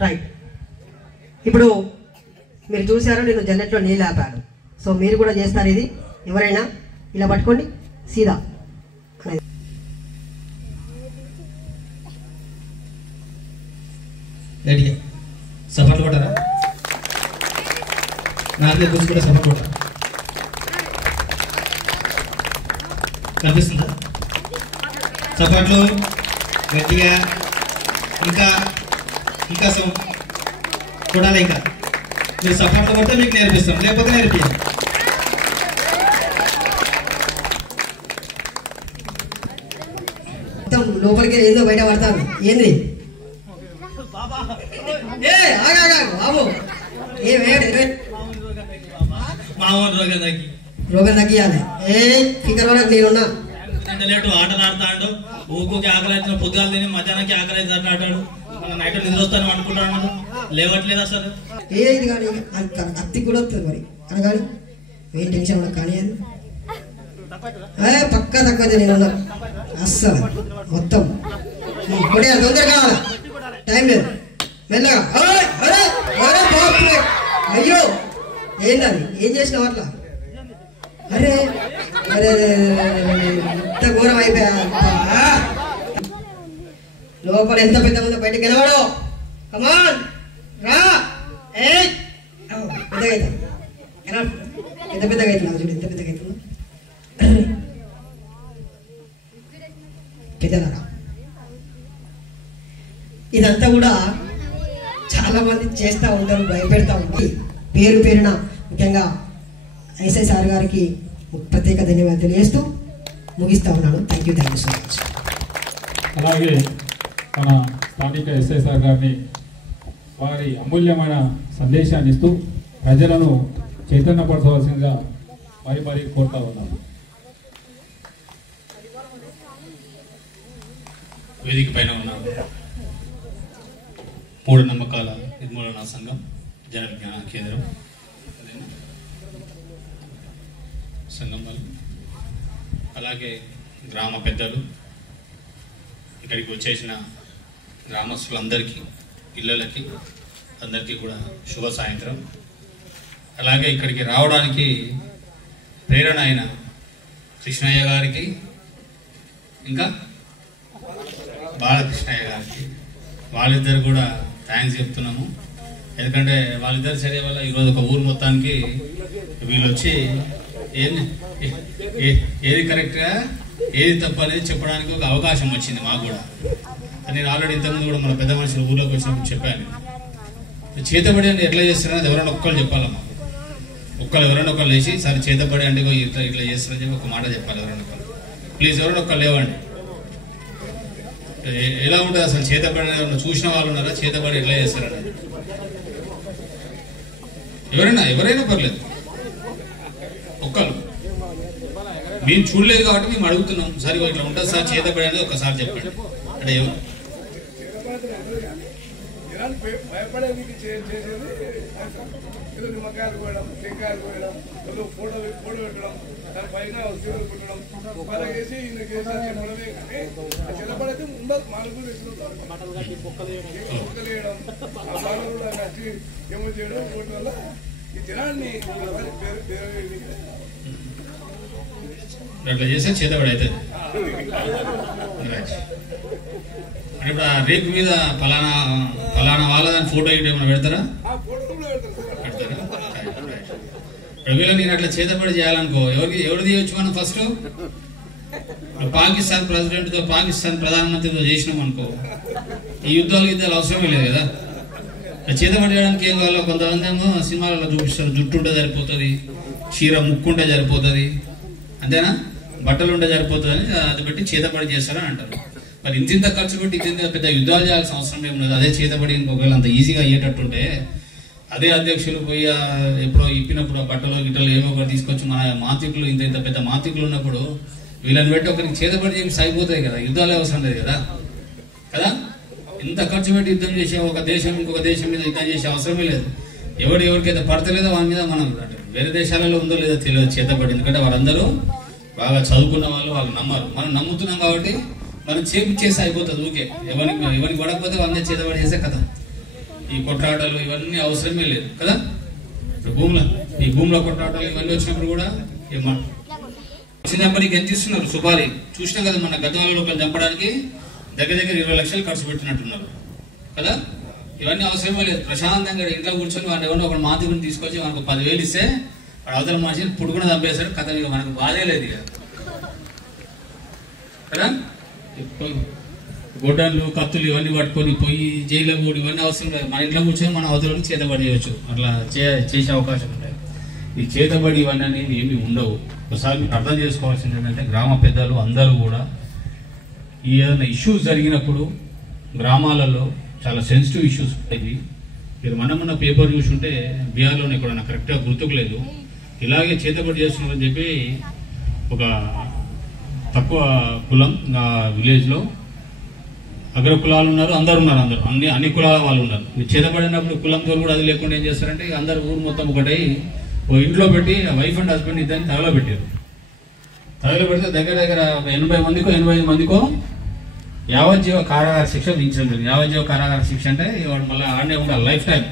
రైట్. ఇప్పుడు మీరు చూసారు, నేను జల్లెట్లో నీళ్ళు ఆపాను. సో మీరు కూడా చేస్తారు ఇది. ఎవరైనా ఇలా పట్టుకోండి, సీదా రెడీగా సపోర్ట్ కొట్టారా? నాలుగే కూర్చుకుంటే సపోర్ట్ కొట్టారా? కనిపిస్తుందా? సపోర్ట్లు గట్టిగా, ఇంకా ఇంకా కొడాలి. ఇంకా మీరు సపోర్ట్లు కొడితే మీకు నేర్పిస్తాం, లేకపోతే నేర్పిస్తాం. లోపలికి ఏందో బయట పడతాను. ఏంది బాబు? మా ఊరు రోగం తగ్గి రోగం తగ్గియాలి. ఫికర్ వరకు నేనున్నా. లేటు ఆటలు ఆడతాడు. ఊరికి ఆకలి అవుతున్న పొద్దుగాలు తిని మధ్యాహ్నానికి ఆకలి అవుతుంది ఆటాడు. మన నైట్ నిద్ర వస్తాను అనుకుంటాడు. లేవట్లేదు అసలు. ఇది కానీ అత్తి కూడా వస్తుంది మరి అని కానీ ఏం టెన్షన్ ఉండదు. కానీ అది పక్కా తక్కువ నేనున్నా. అస్సలు మొత్తం ఇప్పుడే తొందర కావాలి. టైం లేదు. మెల్లగా. అయ్యో ఏంటది? ఏం చేసినావు అట్లా? అరే అరే ఎంత ఘోరం అయిపోయా. లోపల ఎంత పెద్ద ఉందో బయటకు కనవాడు. కమాన్ రా. పెద్దగా అవుతుంది. ఎంత పెద్దగా అవుతుంది చూడు. ఎంత పెద్దగా అవుతుందో. పెద్దదరా. ఇదంతా కూడా చాలా మంది చేస్తూ ఉంటారు, భయపెడతా ఉంది. పేరు పేరున ముఖ్యంగా ఎస్ఐ సార్ గారికి ప్రత్యేక ధన్యవాదాలు తెలియజేస్తూ ముగిస్తా ఉన్నాను. Thank you so much. అలాగే మన స్థానిక ఎస్ఐ సార్ గారిని వారి అమూల్యమైన సందేశాన్ని ఇస్తూ ప్రజలను చైతన్యపరచవలసిందిగా మరీ కోరుతా ఉన్నాను. వేదిక పైన ఉన్న మూఢనమ్మకాల నిర్మూలన సంఘం జన విజ్ఞాన కేంద్రం సంఘం వాళ్ళు, అలాగే గ్రామ పెద్దలు, ఇక్కడికి వచ్చేసిన గ్రామస్తులందరికీ, పిల్లలకి అందరికీ కూడా శుభ సాయంత్రం. అలాగే ఇక్కడికి రావడానికి ప్రేరణ అయిన కృష్ణయ్య గారికి, ఇంకా బాలకృష్ణయ్య గారికి, వాళ్ళిద్దరు కూడా థ్యాంక్స్ చెప్తున్నాము. ఎందుకంటే వాళ్ళిద్దరు చర్య వల్ల ఈరోజు ఒక ఊరు మొత్తానికి వీళ్ళు వచ్చి ఏది కరెక్ట్గా ఏది తప్పు అనేది చెప్పడానికి ఒక అవకాశం వచ్చింది మాకు కూడా. నేను ఆల్రెడీ ఇంతకుముందు కూడా మన పెద్ద మనుషులు ఊళ్ళోకి వచ్చినప్పుడు చెప్పాను. చేతబడి అంటే ఎట్లా చేస్తున్నారని ఎవరైనా ఒక్కళ్ళు చెప్పాలమ్మా. ఎవరైనా ఒకళ్ళు లేచి సరే చేతబడి అంటే ఇట్లా ఇట్లా చేస్తారని చెప్పి ఒక మాట చెప్పాలి. ఎవరైనా ఒకళ్ళు ప్లీజ్ ఎవరైనా ఒకళ్ళు లేవండి. ఎలా ఉంటుంది అసలు చేతబడి చూసిన వాళ్ళు ఉన్నారా? చేతబడి ఎట్లా చేస్తారని ఎవరైనా పర్లేదు. ఒక్కళ్ళు మేము చూడలేదు కాబట్టి మేము అడుగుతున్నాం. సరే ఇట్లా ఉంటుంది సార్ చేతబడి అనేది ఒకసారి చెప్పండి అంటే నిమ్మకాయలు కోయడం, టెంకాయలు కోయడం, ఫోటో పెట్టడం, దాని పైన కుట్టడం, వేసి చెప్పడమే. కానీ చిన్నపడైతే ఉండదు. మాకు వేయడం, ఆ బాగా కూడా నచ్చి ఏమో చేయడం ఫోటో వల్ల ఈ జనాన్ని అట్లా చేస్తే చేతబడి అవుతుంది. ఇప్పుడు ఆ రేపు మీద ఫలానా వాళ్ళ దాని ఫోటో ఇటు ఏమైనా పెడతారా? ఒకవేళ నేను అట్లా చేతబడి చేయాలనుకో ఎవరు తీయవచ్చు మనం? ఫస్ట్ పాకిస్తాన్ ప్రెసిడెంట్ తో, పాకిస్తాన్ ప్రధానమంత్రితో చేసినాం అనుకో, ఈ యుద్ధాలు అవసరమే లేదు కదా. చేతబడి చేయడానికి ఏం కావాలో కొంతమంది ఏమో సినిమాలలో చూపిస్తారు. జుట్టు ఉంటే సరిపోతుంది, చీర ముక్కుంటే సరిపోతుంది, అంతేనా, బట్టలు ఉంటే సరిపోతుంది అని అది పెట్టి చేతబడి చేస్తారని అంటారు. మరి ఇంత ఖర్చు పెట్టి ఇంత పెద్ద యుద్ధాలు చేయాల్సిన అవసరం ఏమున్నది? అదే చేతబడి ఇంకొకవేళ అంత ఈజీగా అయ్యేటట్టుంటే అదే అధ్యక్షులు పోయి ఎప్పుడో ఇప్పినప్పుడు ఆ బట్టలు గిట్టలు ఏమో ఒకటి తీసుకొచ్చి మన మాంత్రికులు ఇంత పెద్ద మాంత్రికులు ఉన్నప్పుడు వీళ్ళని పెట్టి ఒకరికి చేతబడి చేసి అయిపోతాయి కదా. యుద్ధాలే అవసరం లేదు కదా. ఇంత ఖర్చు పెట్టి యుద్ధం చేసే ఒక దేశం ఇంకొక దేశం మీద యుద్ధం చేసే అవసరమే లేదు. ఎవరికైతే పడతలేదో వాళ్ళ మీద మనం వేరే దేశాలలో ఉందో లేదో తెలియదు చేతబడి. ఎందుకంటే వాళ్ళందరూ బాగా చదువుకున్న వాళ్ళు నమ్మరు. మనం నమ్ముతున్నాం కాబట్టి మనం చేపిచ్చేసి అయిపోతుంది. ఊకే ఎవరికి పడకపోతే వాళ్ళ మీద చేతబడి చేసే కథ. ఈ కొట్లాటలు ఇవన్నీ అవసరమే లేదు కదా. ఇప్పుడు ఈ భూమిలో కొట్లాటలు ఇవన్నీ వచ్చినప్పుడు కూడా చిన్నప్పటికి ఎంత ఇస్తున్నారు సుపారీ చూసినా కదా. మన గతంలో చంపడానికి దగ్గర 20 లక్షలు ఖర్చు పెట్టినట్టున్నారు కదా. ఇవన్నీ అవసరమే లేదు. ప్రశాంతంగా ఇంట్లో కూర్చొని వాడు ఎవరినో ఒక మాతృని తీసుకొచ్చి మనకు 10,000 ఇస్తే వాడు అవతల మనిషిని పుట్టుకుని చంపేశాడు. కథ ఇక మనకు బాధే లేదు ఇక కదా. గొడ్డళ్ళు కత్తులు ఇవన్నీ పట్టుకొని పోయి జైల్లో పోయి ఇవన్నీ అవసరం లేదు. మన ఇంట్లో కూర్చొని మన అవతలని చేతబడి చేయవచ్చు. అట్లా చేసే అవకాశం ఉంటాయి. ఈ చేతబడి ఇవన్నీ అనేవి ఏమి ఉండవు. ఒకసారి మీరు అర్థం చేసుకోవాల్సింది ఏంటంటే గ్రామ పెద్దలు అందరూ కూడా ఈ ఏదైనా ఇష్యూస్ జరిగినప్పుడు గ్రామాలలో చాలా సెన్సిటివ్ ఇష్యూస్ ఉంటాయి. మీరు మొన్న పేపర్ చూసుంటే బీహార్లోనే ఇక్కడ నాకు కరెక్ట్గా గుర్తుకు లేదు, ఇలాగే చేతబడి చేస్తున్నారని చెప్పి ఒక తక్కువ కులం విలేజ్లో అగ్ర కులాలు ఉన్నారు, అందరు ఉన్నారు, అన్ని కులాల వాళ్ళు ఉన్నారు. చేతబడినప్పుడు కులంతో కూడా అది లేకుండా ఏం చేస్తారంటే అందరు ఊరు మొత్తం ఒకటై ఓ ఇంట్లో పెట్టి వైఫ్ అండ్ హస్బెండ్ ఇద్దరిని తగలబెట్టారు. తగలబెడితే దగ్గర 80 మందికో యావజ్జీవ కారాగార శిక్ష విధించడం జరిగింది. యావజ్జీవ కారాగార శిక్ష అంటే వాడు మళ్ళీ ఆడనే ఉండాలి లైఫ్ టైం.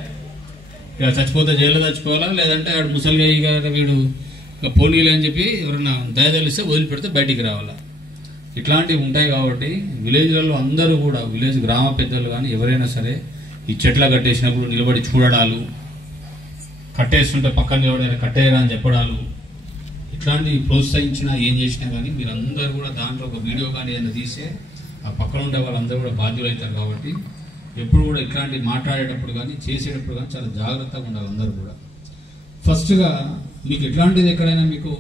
ఇక చచ్చిపోతే జైల్లో చచ్చిపోవాలా, లేదంటే వాడు ముసలిగా ఇక వీడు ఇక పోనీలు అని చెప్పి ఎవరన్నా దయదలిస్తే వదిలిపెడితే బయటికి రావాలా. ఇట్లాంటివి ఉంటాయి కాబట్టి విలేజ్లలో అందరూ కూడా విలేజ్ గ్రామ పెద్దలు కానీ ఎవరైనా సరే ఈ చెట్ల కట్టేసినప్పుడు నిలబడి చూడడాలు, కట్టేస్తుంటే పక్కన నిలబడి కట్టేయరా అని చెప్పడాలు, ఇట్లాంటివి ప్రోత్సహించినా ఏం చేసినా కానీ మీరందరూ కూడా దాంట్లో ఒక వీడియో కానీ ఏదైనా తీసే ఆ పక్కన ఉండే వాళ్ళందరూ కూడా బాధ్యులు అవుతారు. కాబట్టి ఎప్పుడు కూడా ఇట్లాంటివి మాట్లాడేటప్పుడు కానీ చేసేటప్పుడు కానీ చాలా జాగ్రత్తగా ఉండాలి అందరూ కూడా. ఫస్ట్గా మీకు ఎట్లాంటిది ఎక్కడైనా మీకు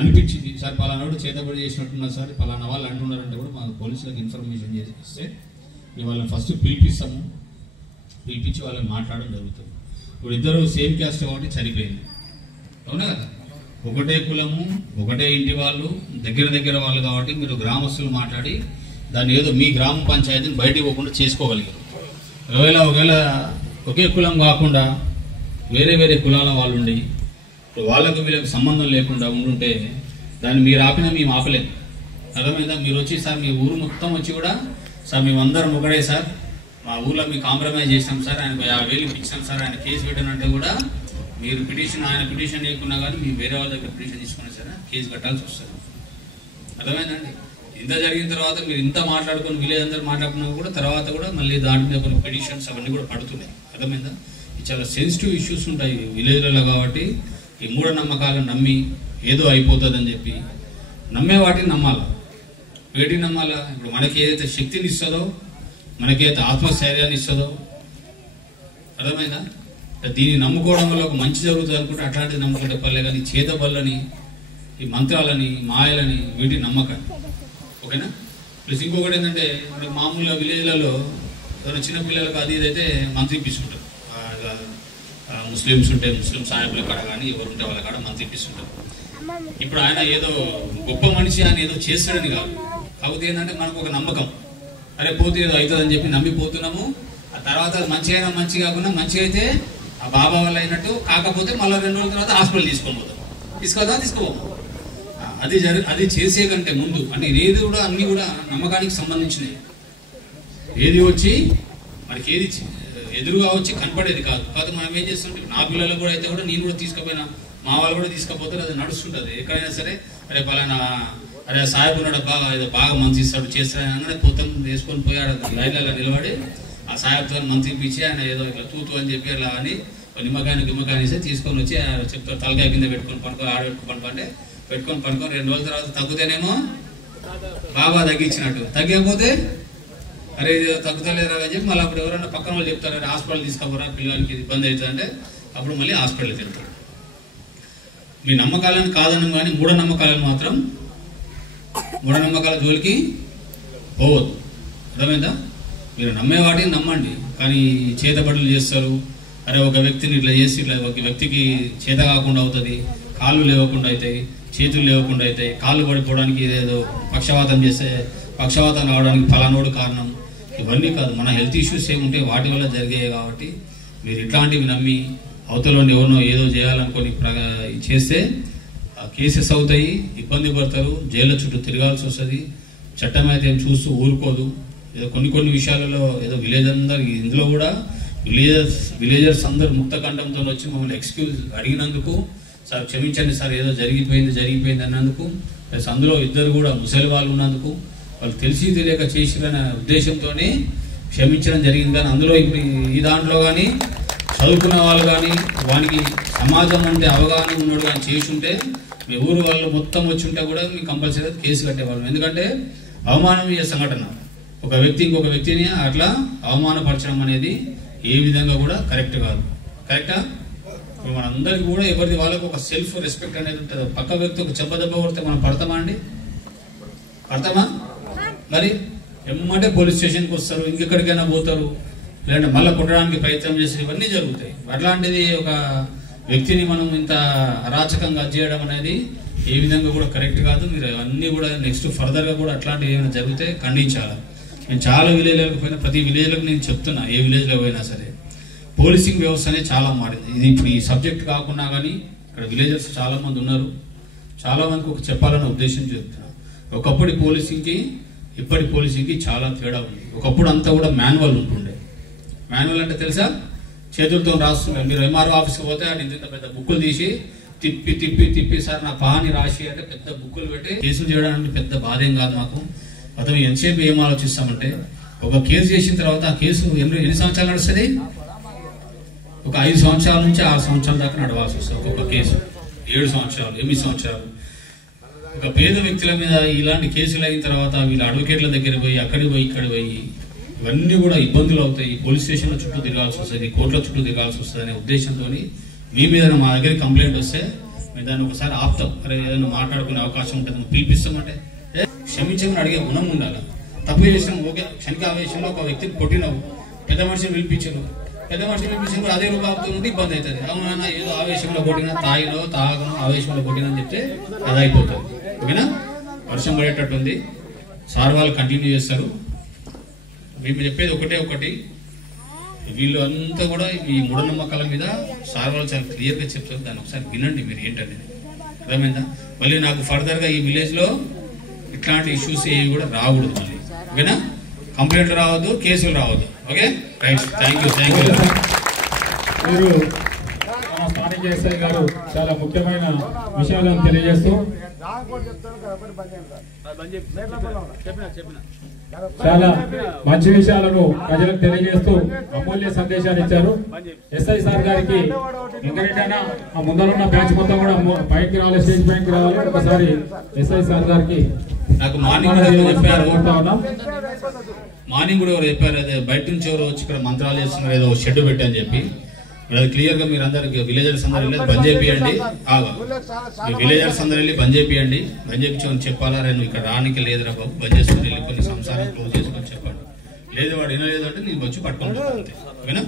అనిపించింది సార్ పలానాడు చేతబడి చేసినట్టున్నారు సార్ పలానా వాళ్ళు అంటున్నారంటే కూడా మాకు పోలీసులకు ఇన్ఫర్మేషన్ చేస్తే మేము వాళ్ళని ఫస్ట్ పిలిపించి వాళ్ళని మాట్లాడడం జరుగుతుంది. ఇప్పుడు ఇద్దరు సేమ్ క్యాస్ట్ కాబట్టి సరిపోయింది, అవునా కదా? ఒకటే కులము, ఒకటే ఇంటి వాళ్ళు, దగ్గర వాళ్ళు కాబట్టి మీరు గ్రామస్తులు మాట్లాడి దాన్ని ఏదో మీ గ్రామ పంచాయతీని బయటికి పోకుండా చేసుకోగలిగారు. ఒకవేళ ఒకే కులం కాకుండా వేరే కులాల వాళ్ళు ఉండి వాళ్ళకు వీళ్ళకి సంబంధం లేకుండా ఉండుంటే దాన్ని మీరు ఆపినా మేము ఆపలేము. అర్థమైందా? మీరు వచ్చి సార్ మీ ఊరు మొత్తం వచ్చి కూడా సార్ మేమందరం ఒకడే సార్, మా ఊర్లో మీకు కాంప్రమైజ్ చేసినాం సార్, ఆయనకు 50,000 ఇచ్చినాం సార్, ఆయన కేసు పెట్టానంటే కూడా మీరు ఆయన పిటిషన్ చేయకున్నా కానీ మీ వేరే వాళ్ళ దగ్గర పిటిషన్ తీసుకున్నా సరే కేసు కట్టాల్సి వస్తుంది. అర్థమైందండి? ఇంత జరిగిన తర్వాత మీరు ఇంత మాట్లాడుకుని విలేజ్ అందరూ మాట్లాడుకున్నా కూడా తర్వాత కూడా మళ్ళీ దాని మీద కొన్ని పిటిషన్స్ అవన్నీ కూడా పడుతున్నాయి. అర్థమైందా? చాలా సెన్సిటివ్ ఇష్యూస్ ఉంటాయి విలేజ్లలో కాబట్టి ఈ మూఢనమ్మకాలను నమ్మి ఏదో అయిపోతుందని చెప్పి నమ్మే వాటిని నమ్మాలా. వేటిని నమ్మాలా? ఇప్పుడు మనకి ఏదైతే శక్తిని ఇస్తుందో, మనకైతే ఆత్మస్థైర్యాన్ని ఇస్తుందో, అర్థమైందా? దీన్ని నమ్ముకోవడం వల్ల ఒక మంచి జరుగుతుంది అనుకుంటే అట్లాంటిది నమ్ముకుంటే పర్లే, కానీ చేత బల్లని, ఈ మంత్రాలని, మాయలని వీటిని నమ్మకండి. ఓకేనా? ప్లస్ ఇంకొకటి ఏంటంటే మనకు మామూలుగా విలేజ్లలో చిన్నపిల్లలకు అది ఇదైతే మంత్రి ఇప్పిస్తుంటారు. ముస్లిమ్స్ ఉంటే ముస్లిం సాహెబుల కాడ కానీ ఎవరు ఉంటే వాళ్ళ కాడ మంత్రి ఇప్పిస్తుంటారు. ఇప్పుడు ఆయన ఏదో గొప్ప మనిషి ఆయన ఏదో చేస్తాడని కాదు, కాకపోతే ఏంటంటే మనకు ఒక నమ్మకం, అరే పోతే ఏదో అవుతుందని చెప్పి నమ్మిపోతున్నాము. ఆ తర్వాత మంచి అయినా మంచి కాకుండా మంచి అయితే ఆ బాబా వల్ల అయినట్టు, కాకపోతే మళ్ళీ 2 రోజుల తర్వాత హాస్పిటల్ తీసుకోపోతాం. అది చేసే కంటే ముందు అంటే ఏది కూడా అన్ని కూడా నమ్మకానికి సంబంధించినవి. ఏది వచ్చి మనకి ఏది ఎదురుగా వచ్చి కనపడేది కాదు. కాదు మనం ఏం చేస్తుంటే నా పిల్లలు కూడా అయితే కూడా నేను కూడా తీసుకుపోయినా, మా వాళ్ళు కూడా తీసుకుపోతారు, అది నడుస్తుంటుంది ఎక్కడైనా సరే. అరే పలానా అరే సాహెబ్ ఉన్నాడు బాగా ఏదో బాగా మంచి ఇస్తాడు చేస్తాడని పొద్దున వేసుకొని పోయాడు లైన్లలో నిలబడి ఆ సాహెబ్తో మంత్రి ఇప్పించి ఆయన ఏదో ఇట్లా తూతు అని చెప్పి అలా అని గిమ్మకాయని ఇస్తే తీసుకొని వచ్చి చెప్తారు తలకాయ కింద పెట్టుకొని పెట్టుకొని పనుకొని 2 రోజుల తర్వాత తగ్గుతేనేమో బాగా తగ్గించినట్టు, తగ్గకపోతే అరే ఇది తగ్గుతలేరా అని చెప్పి మళ్ళీ అప్పుడు ఎవరైనా పక్కన వాళ్ళు చెప్తారు అరే హాస్పిటల్ తీసుకోపోరా పిల్లలకి ఇబ్బంది అవుతుందంటే అప్పుడు మళ్ళీ హాస్పిటల్కి వెళ్తారు. మీ నమ్మకాలను కాదనం కానీ మూఢనమ్మకాల జోలికి పోవద్దు. అర్థమైందా? మీరు నమ్మే వాటిని నమ్మండి, కానీ చేతబడులు చేస్తారు. అరే ఒక వ్యక్తిని ఇట్లా చేసి ఇట్లా ఒక వ్యక్తికి చేత కాకుండా అవుతుంది, కాళ్ళు లేవకుండా అవుతాయి, చేతులు లేవకుండా అవుతాయి, కాళ్ళు పడిపోవడానికి ఏదేదో పక్షవాతం రావడానికి ఫలానోడు కారణం. ఇవన్నీ కాదు, మన హెల్త్ ఇష్యూస్ ఏముంటే వాటి వల్ల జరిగాయి. కాబట్టి మీరు ఇట్లాంటివి నమ్మి అవతలని ఎవరినో ఏదో చేయాలనుకొని చేస్తే కేసెస్ అవుతాయి, ఇబ్బంది పడతారు, జైళ్ళ చుట్టూ తిరగాల్సి వస్తుంది. చట్టం అయితే ఏం చూస్తూ ఊరుకోదు. ఏదో కొన్ని విషయాలలో ఏదో విలేజ్ అందరు ఇందులో కూడా విలేజర్స్ అందరు ముక్త కంఠంతో వచ్చి మమ్మల్ని ఎక్స్క్యూజ్ అడిగినందుకు సార్ క్షమించండి సార్ ఏదో జరిగిపోయింది అన్నందుకు, ప్లస్ అందులో ఇద్దరు కూడా ముసలి వాళ్ళు ఉన్నందుకు వాళ్ళు తెలిసి తెలియక చేసిరనే ఉద్దేశంతోనే క్షమించడం జరిగింది. కానీ అందులో ఇప్పుడు ఈ దాంట్లో కానీ చదువుకున్న వాళ్ళు కానీ వానికి సమాజం అంటే అవగాహన ఉన్నాడు కానీ చేసి ఉంటే మీ ఊరు వాళ్ళు మొత్తం వచ్చి ఉంటే కూడా మీకు కంపల్సరీగా కేసు కట్టేవాళ్ళం. ఎందుకంటే అవమానం చేసే సంఘటన, ఒక వ్యక్తి ఇంకొక వ్యక్తిని అట్లా అవమానపరచడం అనేది ఏ విధంగా కూడా కరెక్ట్ కాదు. కరెక్టా? ఇప్పుడు మనందరికీ కూడా ఎవరిది వాళ్ళకు ఒక సెల్ఫ్ రెస్పెక్ట్ అనేది ఉంటుంది. పక్క వ్యక్తి ఒక దెబ్బ కొడితే మనం పడతామా అండి? పడతామా? మరి ఎమ్మంటే పోలీస్ స్టేషన్కి వస్తారు, ఇంకెక్కడికైనా పోతారు. లేదంటే మళ్ళీ కొట్టడానికి ప్రయత్నం చేసి ఇవన్నీ జరుగుతాయి. అట్లాంటిది ఒక వ్యక్తిని మనం ఇంత అరాచకంగా చేయడం అనేది ఏ విధంగా కూడా కరెక్ట్ కాదు. మీరు అన్నీ కూడా నెక్స్ట్ ఫర్దర్గా కూడా అట్లాంటివి ఏమైనా జరిగితే ఖండించాలి. నేను చాలా విలేజ్లకు పోయినా ప్రతి విలేజ్లకు నేను చెప్తున్నా, ఏ విలేజ్లో పోయినా సరే పోలీసింగ్ వ్యవస్థ అనేది చాలా మారింది. ఇది ఇప్పుడు ఈ సబ్జెక్ట్ కాకుండా కానీ ఇక్కడ విలేజర్స్ చాలా మంది ఉన్నారు, చాలా మందికి ఒక చెప్పాలనే ఉద్దేశం చెప్తున్నా. ఒకప్పటి పోలీసింగ్కి ఇప్పటి పోలీసింగ్కి చాలా తేడా ఉంది. ఒకప్పుడు అంతా కూడా మాన్యువల్ ఉంటుండే. మాన్యువల్ అంటే తెలుసా, చేతులతో రాస్తున్నారు. మీరు ఎంఆర్ఓ ఆఫీస్కి పోతే అది ఇంత పెద్ద బుక్కులు తీసి తిప్పి తిప్పి తిప్పి సార్ నా పాని రాసి అంటే పెద్ద బుక్కులు పెట్టి కేసులు చేయడానికి పెద్ద బాధ ఏం కాదు మాకు. అతను ఎంతసేపు ఏం ఆలోచిస్తామంటే ఒక కేసు చేసిన తర్వాత ఆ కేసు ఎన్ని సంవత్సరాలు నడుస్తుంది? ఒక 5 సంవత్సరాల నుంచి 6 సంవత్సరాల దాకా నడవాల్సి వస్తుంది ఒక్కొక్క కేసు. 7 సంవత్సరాలు 8 సంవత్సరాలు. ఒక పేద వ్యక్తుల మీద ఇలాంటి కేసులు అయిన తర్వాత వీళ్ళ అడ్వకేట్ల దగ్గర పోయి అక్కడికి పోయి ఇక్కడ పోయి ఇవన్నీ కూడా ఇబ్బందులు అవుతాయి. పోలీస్ స్టేషన్ల చుట్టూ తిరగాల్సి వస్తుంది, కోర్టుల చుట్టూ తిరగాల్సి వస్తుంది అనే ఉద్దేశంతో మీ మీద మా దగ్గర కంప్లైంట్ వస్తే మేము దాన్ని ఒకసారి ఆపుతాం. అరే ఏదైనా మాట్లాడుకునే అవకాశం ఉంటుంది, పిలిపిస్తామంటే క్షమించమని అడిగే గుణం ఉండాలి. తప్పు చేసినాం ఓకే, క్షణిక ఆవేశంలో ఒక వ్యక్తిని కొట్టినావు, పెద్ద మనిషిని పిలిపించారు, పెద్ద మనిషిని పిలిపించిన అదే రూపాయలతో ఉంటే ఇబ్బంది అవుతుంది. అవునా ఏదో ఆవేశంలో కొట్టినా తాగను ఆవేశంలో కొట్టినా అని చెప్తే అది అయిపోతుంది. ఓకేనా? వర్షం పడేటట్టుంది, సార్ వాళ్ళు కంటిన్యూ చేస్తారు. మేము చెప్పేది ఒకటి, వీళ్ళు అంతా కూడా ఈ మూఢనమ్మకాల మీద సార్ వాళ్ళు చాలా క్లియర్గా చెప్తారు. దాన్ని ఒకసారి వినండి మీరు ఏంటనేది. అర్థమైందా? మళ్ళీ నాకు ఫర్దర్గా ఈ విలేజ్లో ఇట్లాంటి ఇష్యూస్ ఏవి కూడా రాకూడదు మళ్ళీ. ఓకేనా? కంప్లైంట్లు రావద్దు, కేసులు రావద్దు. Okay right, thank you. మీరు మన స్థానిక ఎస్ఐ గారు చాలా ముఖ్యమైన విషయాలను తెలియజేస్తూ చాలా మంచి విషయాలను ప్రజలకు తెలియజేస్తూ అమూల్య సందేశాలు ఇచ్చారు. ఎస్ఐ సార్ గారికి ఇంకైనా ఆ ముందరున్న బ్యాచ్ మొత్తం కూడా పైకి రావాలి, స్టేజ్ పైకి రావాలి. ఒకసారి ఎస్ఐ సార్ గారికి నాకు మార్నింగ్ కూడా ఎవరు చెప్పారు, అదే బయట నుంచి ఎవరు వచ్చి ఇక్కడ మంత్రాలు చేస్తున్నారు, ఏదో షెడ్ పెట్టని చెప్పి. అది క్లియర్ గా మీరు అందరికి విలేజర్స్ అందరూ వెళ్ళి బంద్ చేపియండి. విలేజర్స్ అందరూ వెళ్ళి బంద్ చేపియండి. బంద్ చేయించమని చెప్పాలా, నువ్వు ఇక్కడ రానికి లేదురా బాబు, బంద్ చేసుకుని వెళ్ళి కొన్ని సంసారం క్లోజ్ చేసుకొని చెప్పండి. లేదు వాడు వినలేదు అంటే నేను వచ్చి పట్టుకుంటాను. ఓకేనా?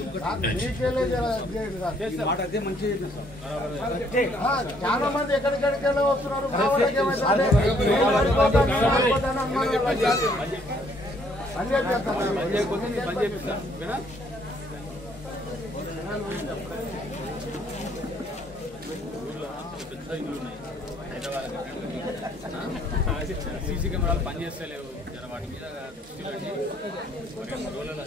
చాలా మంది ఎక్కడికెళ్ళి వస్తున్నారు. సీసీ కెమెరాలు పనిచేస్తలేవు, వాటి మీద రోజుల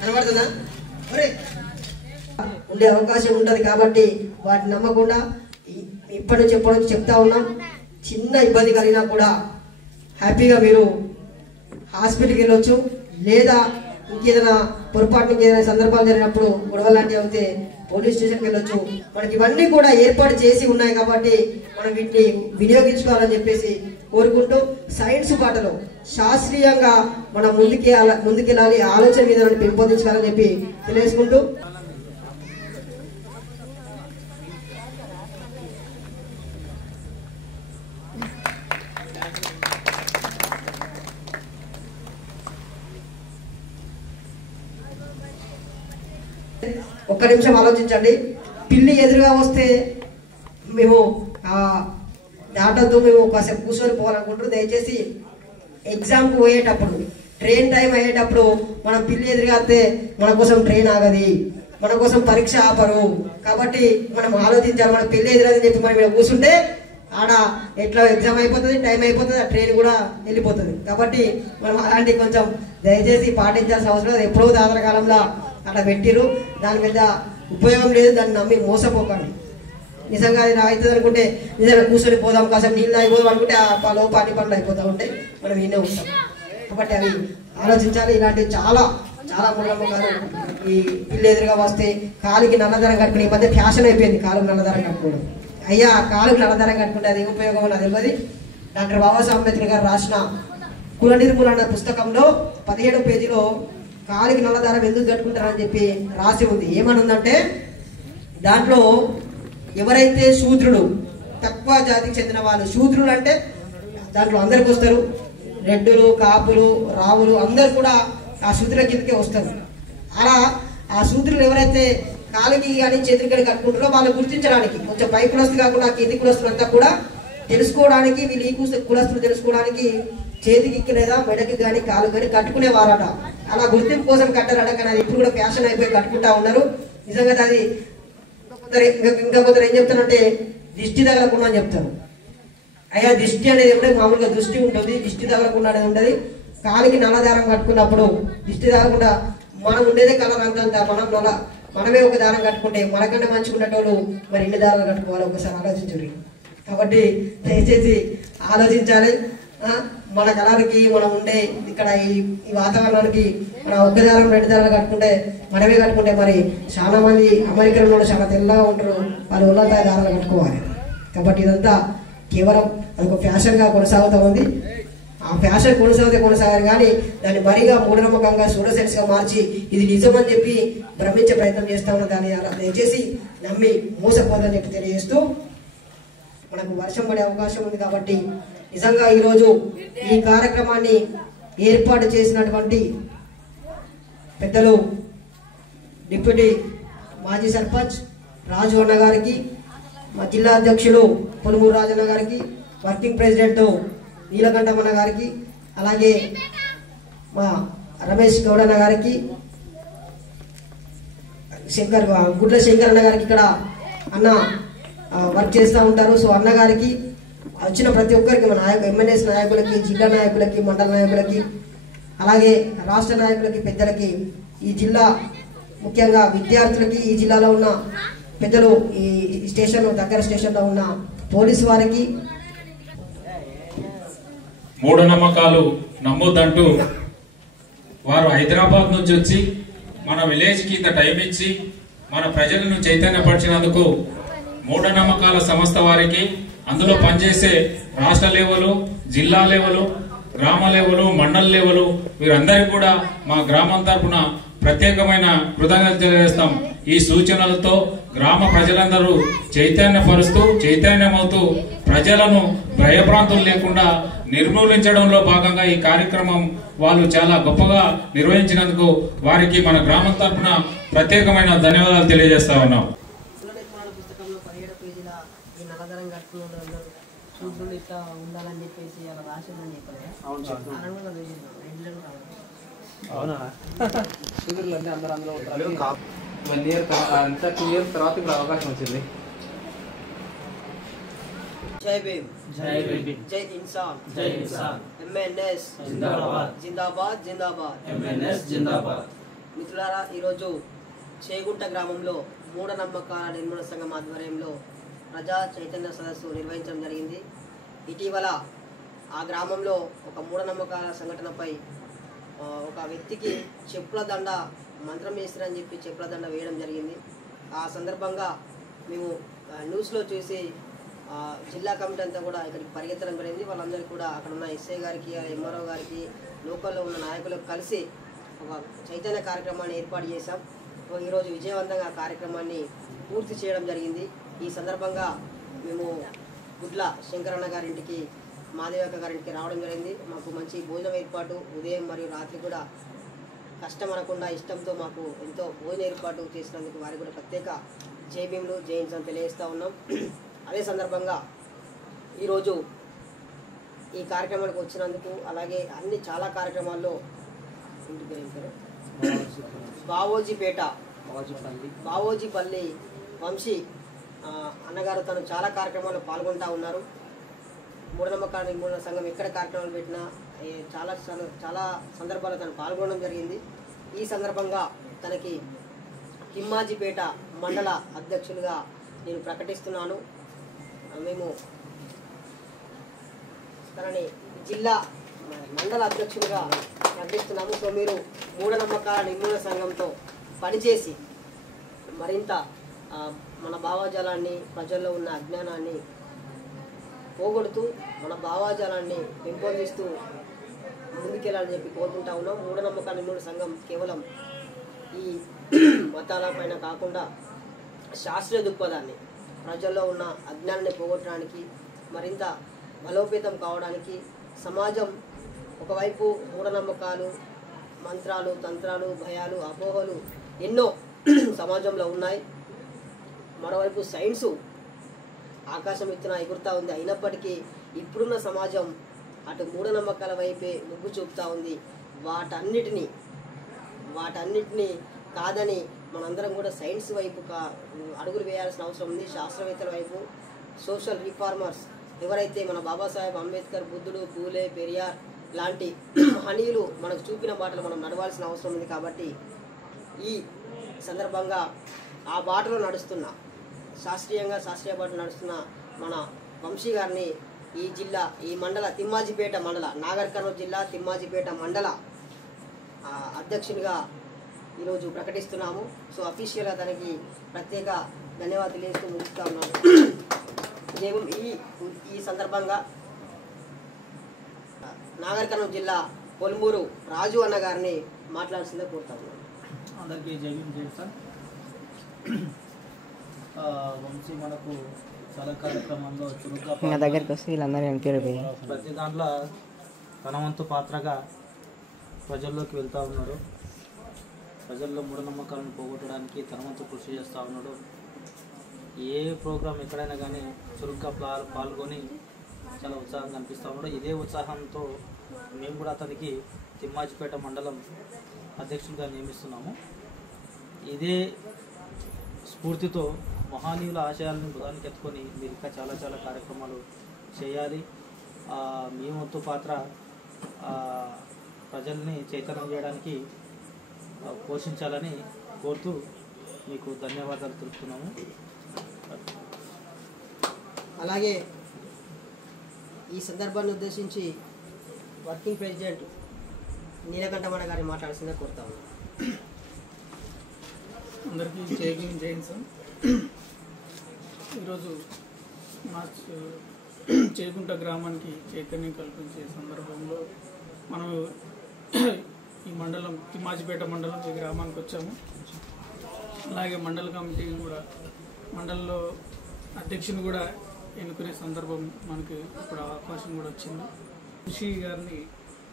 కనబడుతుందా? ఉండే అవకాశం ఉంటుంది కాబట్టి వాటిని నమ్మకుండా ఇప్పటి నుంచి చెప్తా ఉన్నాం. చిన్న ఇబ్బంది కలిగినా కూడా హ్యాపీగా మీరు హాస్పిటల్కి వెళ్ళొచ్చు, లేదా ఇంకేదైనా పొరపాటు ఇంకేదైనా సందర్భాలు జరిగినప్పుడు గొడవ లాంటివి అయితే పోలీస్ స్టేషన్కి వెళ్ళొచ్చు. మనకి ఇవన్నీ కూడా ఏర్పాటు చేసి ఉన్నాయి కాబట్టి మనం వీటిని వినియోగించుకోవాలని చెప్పేసి కోరుకుంటూ సైన్స్ బాటలో శాస్త్రీయంగా మనం ముందుకెళ్ళాలి, ఆలోచన విధానాన్ని పెంపొందించాలని చెప్పి తెలియజేసుకుంటూ ఒక్క నిమిషం ఆలోచించండి. పిల్లి ఎదురుగా వస్తే మేము దాటద్దు, మేము కాసేపు కూర్చొని పోవాలనుకుంటారు. దయచేసి ఎగ్జామ్కి పోయేటప్పుడు ట్రైన్ టైం అయ్యేటప్పుడు మనం పిల్లి ఎదురుగా వస్తే మన కోసం ట్రైన్ ఆగది. మన కోసం పరీక్ష ఆపరు. కాబట్టి మనం ఆలోచించాలి. మన పెళ్లి ఎదురని చెప్పి మనం ఇక్కడ కూర్చుంటే ఆడ ఎట్లా ఎగ్జామ్ అయిపోతుంది, టైం అయిపోతుంది, ఆ ట్రైన్ కూడా వెళ్ళిపోతుంది. కాబట్టి మనం అలాంటి కొంచెం దయచేసి పాటించాల్సిన అవసరం లేదు. ఎప్పుడో తాతల కాలంలో అట్లా పెట్టిరు, దాని మీద ఉపయోగం లేదు. దాన్ని నమ్మి మోసపోకండి. నిజంగా అది అవుతుంది అనుకుంటే నిజంగా కూర్చొని పోదాం, కాసేపు నీళ్ళు అయిపోదాం అనుకుంటే ఆ పాని పనులు అయిపోతూ ఉంటే మనం ఇన్నే ఉంటాం. కాబట్టి అవి ఆలోచించాలి. ఇలాంటివి చాలా చాలా మూఢనమ్మకాలు ఈ పిల్లి ఎదురుగా వస్తే కాలికి నల్లదారం కట్టుకుని, ఈ మధ్య ఫ్యాషన్ అయిపోయింది కాలుకి నల్లదారం కట్టుకోవడం. అయ్యా కాలుకి నల్లదారం కట్టుకుంటే అది ఉపయోగం నాకు తెలియదు. డాక్టర్ బాబాసాహెబ్ అంబేద్కర్ గారు రాసిన కుల నిర్మూలన పుస్తకంలో 17వ పేజీలో కాలికి నల్లదారం ఎందుకు కట్టుకుంటారని చెప్పి రాసి ఉంది. ఏమని ఉందంటే దాంట్లో ఎవరైతే శూద్రుడు, తక్కువ జాతికి చెందిన వాళ్ళు, శూద్రులు అంటే దాంట్లో అందరికి వస్తారు, రెడ్డులు, కాపులు, రావులు అందరు కూడా ఆ శూద్రుల కిందకే వస్తారు. అలా ఆ శూద్రులు ఎవరైతే కాలికి కానీ చేతులకి కానీ కట్టుకుంటారో వాళ్ళు గుర్తించడానికి, కొంచెం పై కులస్తులు కాకుండా కింది కులస్తులంతా కూడా తెలుసుకోవడానికి, వీళ్ళు ఈ కులస్తులు తెలుసుకోవడానికి చేతికి లేదా మెడకి కానీ కాలు కానీ కట్టుకునేవారట. అలా గుర్తింపు కోసం కట్టారట. కానీ అది ఇప్పుడు కూడా ఫ్యాషన్ అయిపోయి కట్టుకుంటా ఉన్నారు. నిజంగా అది ఇంకా కొందరు ఏం చెప్తారంటే దిష్టి తగలకుండా అని చెప్తారు. అయ్యా దిష్టి అనేది ఎప్పుడే మామూలుగా దృష్టి ఉంటుంది, దిష్టి తగలకుండా అనేది ఉంటుంది. కాలికి నల్లదారం కట్టుకున్నప్పుడు దిష్టి తగలకుండా మనం ఉండేదే కలర్ అంతా మనమే ఒక దారం కట్టుకుంటే మనకంటే మంచుకున్నటోళ్ళు మరి ఎన్ని దారాలు కట్టుకోవాలి ఒకసారి ఆలోచించుర్రి. కాబట్టి దయచేసి ఆలోచించాలి. మన కలర్కి మనం ఉండే ఇక్కడ ఈ వాతావరణానికి మనం ఒక్క దారం 2 దారాలు కట్టుకుంటే మనమే కట్టుకుంటే మరి చాలా మంది అమెరికన్లో చాలా తెల్లగా ఉంటారు, వాళ్ళు ఉన్నత దారాలు కట్టుకోవాలి. కాబట్టి ఇదంతా కేవలం అదొక ఫ్యాషన్గా కొనసాగుతూ ఉంది. ఆ ఫ్యాషన్ కొనసాగారు కానీ దాన్ని మరిగా మూఢనమ్మకంగా సూడోసెన్స్గా మార్చి ఇది నిజమని చెప్పి భ్రమించే ప్రయత్నం చేస్తా ఉన్న దాన్ని దయచేసి నమ్మి మోసపోదని చెప్పి తెలియజేస్తూ, మనకు వర్షం పడే అవకాశం ఉంది. కాబట్టి నిజంగా ఈరోజు ఈ కార్యక్రమాన్ని ఏర్పాటు చేసినటువంటి పెద్దలు డిప్యూటీ మాజీ సర్పంచ్ రాజు అన్న గారికి, మా జిల్లా అధ్యక్షులు పొలుమూరు రాజన్న గారికి, వర్కింగ్ ప్రెసిడెంట్ నీలకంఠమన్న గారికి, అలాగే మా రమేష్ గౌడన్న గారికి, గుడ్ల శంకర్ అన్న గారికి, ఇక్కడ అన్న వర్క్ చేస్తూ ఉంటారు. సో అన్న గారికి, వచ్చిన ప్రతి ఒక్కరికి, మన ఎమ్మెల్యేస్ నాయకులకి, జిల్లా నాయకులకి, మండల నాయకులకి, అలాగే రాష్ట్ర నాయకులకి, పెద్దలకి, ఈ జిల్లా ముఖ్యంగా విద్యార్థులకి, ఈ జిల్లాలో ఉన్న పెద్దలు, ఈ స్టేషన్ దగ్గర స్టేషన్లో ఉన్న పోలీసు వారికి, మూఢనమ్మకాలు నమ్మొద్దంటూ వారు హైదరాబాద్ నుంచి వచ్చి మన విలేజ్కి ఇంత టైం ఇచ్చి మన ప్రజలను చైతన్యపరిచినందుకు మూఢనమ్మకాల సంస్థ వారికి, అందులో పనిచేసే రాష్ట్ర లెవెలు, జిల్లా లెవెలు, గ్రామ లెవెలు, మండల లెవెలు వీరందరికీ కూడా మా గ్రామం తరఫున ప్రత్యేకమైన కృతజ్ఞతలు తెలియజేస్తాం. ఈ సూచనలతో గ్రామ ప్రజలందరూ చైతన్యమవుతూ ప్రజలను భయభ్రాంతులు లేకుండా నిర్మూలించడంలో భాగంగా ఈ కార్యక్రమం వాళ్ళు చాలా గొప్పగా నిర్వహించినందుకు వారికి మన గ్రామం తరఫున ప్రత్యేకమైన ధన్యవాదాలు తెలియజేస్తా ఉన్నాం. పుస్తకంలో 17వ పేజీల ఈ నల్లధరం కట్టుకున్న సూత్రులు ఇట్లా ఉండాలని చెప్పేసి అలా రాసిందని చెప్పారు. అవునా సూత్రులన్నీ అందరూ 1 year అంతా 2 years తర్వాత ఇప్పుడు అవకాశం వచ్చింది. జై భీమ్, జై భీమ్, జై ఇన్సాన్, జై ఇన్సాన్, ఎంఎన్ఎస్ జిందాబాద్, జిందాబాద్, జిందాబాద్, ఎంఎన్ఎస్ జిందాబాద్. మిత్రులారా, ఈరోజు చేగుంట గ్రామంలో మూఢనమ్మకాల నిర్మూలన సంఘం ఆధ్వర్యంలో ప్రజా చైతన్య సదస్సు నిర్వహించడం జరిగింది. ఇటీవల ఆ గ్రామంలో ఒక మూఢనమ్మకాల సంఘటనపై ఒక వ్యక్తికి చెప్పుల దండ మంత్రం వేస్తారని చెప్పి చెప్పుల దండ వేయడం జరిగింది. ఆ సందర్భంగా మేము న్యూస్లో చూసి జిల్లా కమిటీ అంతా కూడా ఇక్కడికి పరిగెత్తడం జరిగింది. వాళ్ళందరికీ కూడా అక్కడ ఉన్న ఎస్ఐ గారికి, ఎంఆర్ఓ గారికి, లోకల్లో ఉన్న నాయకులకు కలిసి ఒక చైతన్య కార్యక్రమాన్ని ఏర్పాటు చేశాం. ఈరోజు విజయవంతంగా కార్యక్రమాన్ని పూర్తి చేయడం జరిగింది. ఈ సందర్భంగా మేము గుడ్ల శంకరన్న గారింటికి, మాదేవక్క గారింటికి రావడం జరిగింది. మాకు మంచి భోజనం ఏర్పాటు ఉదయం మరియు రాత్రి కూడా కష్టం అనకుండా ఇష్టంతో మాకు ఎంతో భోజన ఏర్పాటు చేసినందుకు వారికి కూడా ప్రత్యేక జై భీమ్లు, జై ఇన్సాన్ తెలియజేస్తూ ఉన్నాం. అదే సందర్భంగా ఈరోజు ఈ కార్యక్రమానికి వచ్చినందుకు, అలాగే అన్ని చాలా కార్యక్రమాల్లో బావోజీపేట బావోజీపల్లి వంశీ అన్నగారు తను చాలా కార్యక్రమాల్లో పాల్గొంటూ ఉన్నారు. మూఢనమ్మకాల నిర్మూలన సంఘం ఎక్కడ కార్యక్రమాలు పెట్టినా చాలా సందర్భాల్లో తను పాల్గొనడం జరిగింది. ఈ సందర్భంగా తనకి తిమ్మాజిపేట మండల అధ్యక్షులుగా నేను ప్రకటిస్తున్నాను. మేము తనని జిల్లా మండల అధ్యక్షులుగా ప్రకటిస్తున్నాము. సో మీరు మూఢనమ్మకాల నిర్మూలన సంఘంతో పనిచేసి మరింత మన భావజాలాన్ని, ప్రజల్లో ఉన్న అజ్ఞానాన్ని పోగొడుతూ మన భావజాలాన్ని పెంపొందిస్తూ ముందుకెళ్ళాలని చెప్పి కోరుకుంటా ఉన్నాం. మూఢనమ్మకాల నిర్మూలన సంఘం కేవలం ఈ మతాల పైన కాకుండా శాస్త్రీయ దృక్పథాన్ని, ప్రజల్లో ఉన్న అజ్ఞానాన్ని పోగొట్టడానికి, మరింత బలోపేతం కావడానికి, సమాజం ఒకవైపు మూఢనమ్మకాలు, మంత్రాలు, తంత్రాలు, భయాలు, అపోహలు ఎన్నో సమాజంలో ఉన్నాయి. మరోవైపు సైన్సు ఆకాశం ఎత్తున ఎగురుతూ ఉంది. అయినప్పటికీ ఇప్పుడున్న సమాజం అటు మూఢనమ్మకాల వైపే మొగ్గు చూపుతూ ఉంది. వాటన్నిటినీ కాదని మనందరం కూడా సైన్స్ వైపు అడుగులు వేయాల్సిన అవసరం ఉంది. శాస్త్రవేత్తల వైపు, సోషల్ రిఫార్మర్స్ ఎవరైతే మన బాబాసాహెబ్ అంబేద్కర్, బుద్ధుడు, పూలే, పెరియార్ లాంటి మహనీయులు మనకు చూపిన బాటలు మనం నడవాల్సిన అవసరం ఉంది. కాబట్టి ఈ సందర్భంగా ఆ బాటలో నడుస్తున్న, శాస్త్రీయ బాటలో నడుస్తున్న మన వంశీ గారిని ఈ మండల తిమ్మాజిపేట మండల, నాగర్ కర్నూలు జిల్లా తిమ్మాజిపేట మండల అధ్యక్షునిగా ఈరోజు ప్రకటిస్తున్నాము. సో అఫీషియల్గా తనకి ప్రత్యేక ధన్యవాదాలు తెలియజేస్తూ ముగిస్తూ ఉన్నాను. ఈ సందర్భంగా నాగర్ కర్నూలు జిల్లా పొలుమూరు రాజు అన్న గారిని మాట్లాడాల్సిందే కోరుతా ఉన్నాను. అందరికీ జై సార్. వంశీ మనకు చాలా కార్యక్రమంలో చురుగ్గా ప్రతి దాంట్లో తన వంతు పాత్రగా ప్రజల్లోకి వెళ్తూ ఉన్నాడు. ప్రజల్లో మూఢనమ్మకాలను పోగొట్టడానికి తన వంతు కృషి చేస్తూ ఉన్నాడు. ఏ ప్రోగ్రాం ఎక్కడైనా కానీ చురుగ్గా పాల్గొని చాలా ఉత్సాహం కనిపిస్తూ ఉన్నాడు. ఇదే ఉత్సాహంతో మేము కూడా అతనికి తిమ్మాజిపేట మండలం అధ్యక్షులుగా నియమిస్తున్నాము. ఇదే స్ఫూర్తితో మహానీయుల ఆశయాలను బుధానికి ఎత్తుకొని మీరు ఇంకా చాలా కార్యక్రమాలు చేయాలి. మీ వంతు పాత్ర ప్రజల్ని చైతన్యం చేయడానికి పోషించాలని కోరుతూ మీకు ధన్యవాదాలు తెలుపుతున్నాము. అలాగే ఈ సందర్భాన్ని ఉద్దేశించి వర్కింగ్ ప్రెసిడెంట్ నీలకంఠమణ గారిని మాట్లాడాల్సిందే కోరుతాము. అందరికీ జై సార్. ఈరోజు మా చేగుంట గ్రామానికి చైతన్యం కల్పించే సందర్భంలో మనం ఈ మండలం తిమ్మాజిపేట మండలం ఈ గ్రామానికి వచ్చాము. అలాగే మండల కమిటీ కూడా, మండలంలో అధ్యక్షుని కూడా ఎన్నుకునే సందర్భం మనకి ఇప్పుడు అవకాశం కూడా వచ్చింది. వంశీ గారిని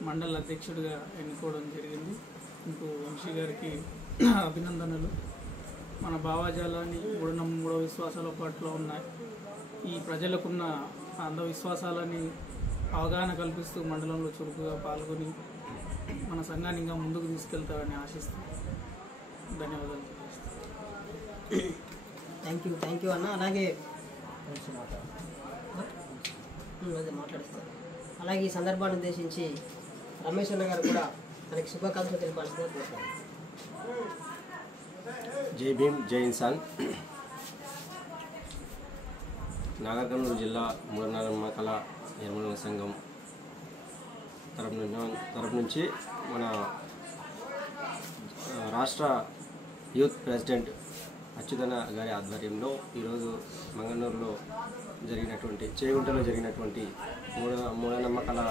మండల అధ్యక్షుడిగా ఎన్నుకోవడం జరిగింది. ఇంకో వంశీ గారికి అభినందనలు. మన భావజాలాన్ని మూఢ విశ్వాసాల పట్ల ఉన్న ఈ ప్రజలకున్న అంధవిశ్వాసాలని అవగాహన కల్పిస్తూ మండలంలో చురుకుగా పాల్గొని మన సంఘాన్ని ఇంకా ముందుకు తీసుకెళ్తారని ఆశిస్తూ ధన్యవాదాలు. థ్యాంక్ యూ అన్న. అలాగే మాట్లాడిస్తాను. అలాగే ఈ సందర్భాన్ని ఉద్దేశించి రమేష్ అన్న గారు కూడా తనకి శుభాకాంక్షలు తెలిపాల్సిందే కోరుతాను. జై భీమ్, జై ఇన్సాన్. నాగర్ కర్నూలు జిల్లా మూఢనమ్మకాల నిర్మూలన సంఘం తరపు నుంచి మన రాష్ట్ర యూత్ ప్రెసిడెంట్ అచ్యుతన గారి ఆధ్వర్యంలో ఈరోజు మంగళూరులో చేగుంటలో జరిగినటువంటి మూఢనమ్మకాల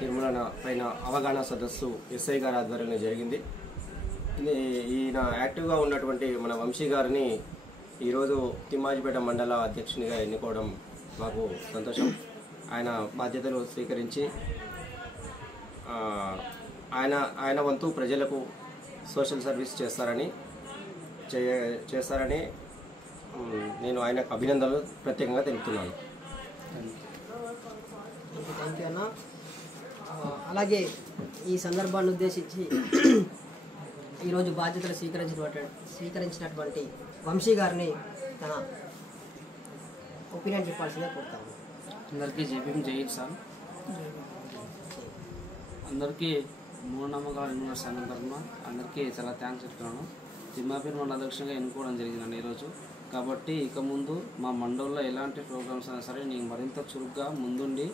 నిర్మూలన పైన అవగాహన సదస్సు ఎస్ఐ గారి ఆధ్వర్యంలో జరిగింది. ఈయన యాక్టివ్గా ఉన్నటువంటి మన వంశీ గారిని ఈరోజు తిమ్మాజిపేట మండల అధ్యక్షునిగా ఎన్నుకోవడం మాకు సంతోషం. ఆయన బాధ్యతలు స్వీకరించి ఆయన వంతు ప్రజలకు సోషల్ సర్వీస్ చేస్తారని నేను ఆయనకు అభినందనలు ప్రత్యేకంగా తెలుపుతున్నాను. థ్యాంక్ యూ అన్న. అలాగే ఈ సందర్భాన్ని ఉద్దేశించి ఈరోజు బాధ్యతలు స్వీకరించినటువంటి వంశీ గారిని తన ఒపీనియన్ చెప్పాల్సిందే కోరుతాము. అందరికీ జేబీఎం జైడ్ సార్. అందరికీ మూఢనమ్మకాల యూనివర్స్ సంఘం తరఫున అందరికీ చాలా థ్యాంక్స్ చెప్తున్నాను. తిమ్మాపేట మండల అధ్యక్షునిగా ఎన్నుకోవడం జరిగిందండి ఈరోజు. కాబట్టి ఇక ముందు మా మండలంలో ఎలాంటి ప్రోగ్రామ్స్ అయినా సరే నేను మరింత చురుగ్గా ముందుండి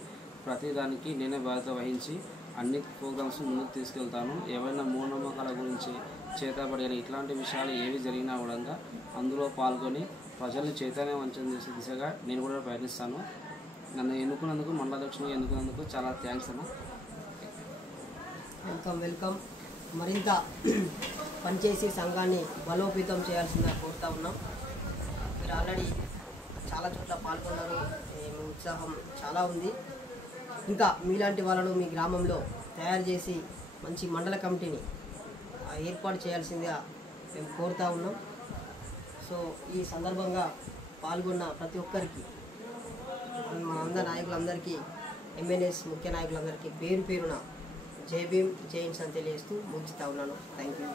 ప్రతిదానికి నేనే బాధ్యత వహించి అన్ని ప్రోగ్రామ్స్ ముందుకు తీసుకెళ్తాను. ఏవైనా మూఢనమ్మకాల గురించి చేతబడి ఇట్లాంటి విషయాలు ఏవి జరిగినా కూడా అందులో పాల్గొని ప్రజల్ని చైతన్యవంతం చేసే దిశగా నేను కూడా ప్రయత్నిస్తాను. నన్ను ఎన్నుకున్నందుకు, మండల అధ్యక్షునిగా ఎన్నుకున్నందుకు చాలా థ్యాంక్స్ అన్న. వెల్కమ్. మరింత పనిచేసి సంఘాన్ని బలోపేతం చేయాల్సిందిగా కోరుతా ఉన్నాం. మీరు ఆల్రెడీ చాలా చోట్ల పాల్గొన్నారు, మీ ఉత్సాహం చాలా ఉంది. ఇంకా మీలాంటి వాళ్ళను మీ గ్రామంలో తయారు చేసి మంచి మండల కమిటీని ఏర్పాటు చేయాల్సిందిగా మేము కోరుతా ఉన్నాం. సో ఈ సందర్భంగా పాల్గొన్న ప్రతి ఒక్కరికి, మా అందరి నాయకులందరికీ, ఎమ్మెల్యేస్ ముఖ్య నాయకులందరికీ పేరు పేరున జై భీమ్, జై హింద్ అని తెలియజేస్తూ ముగిస్తా ఉన్నాను. Thank you.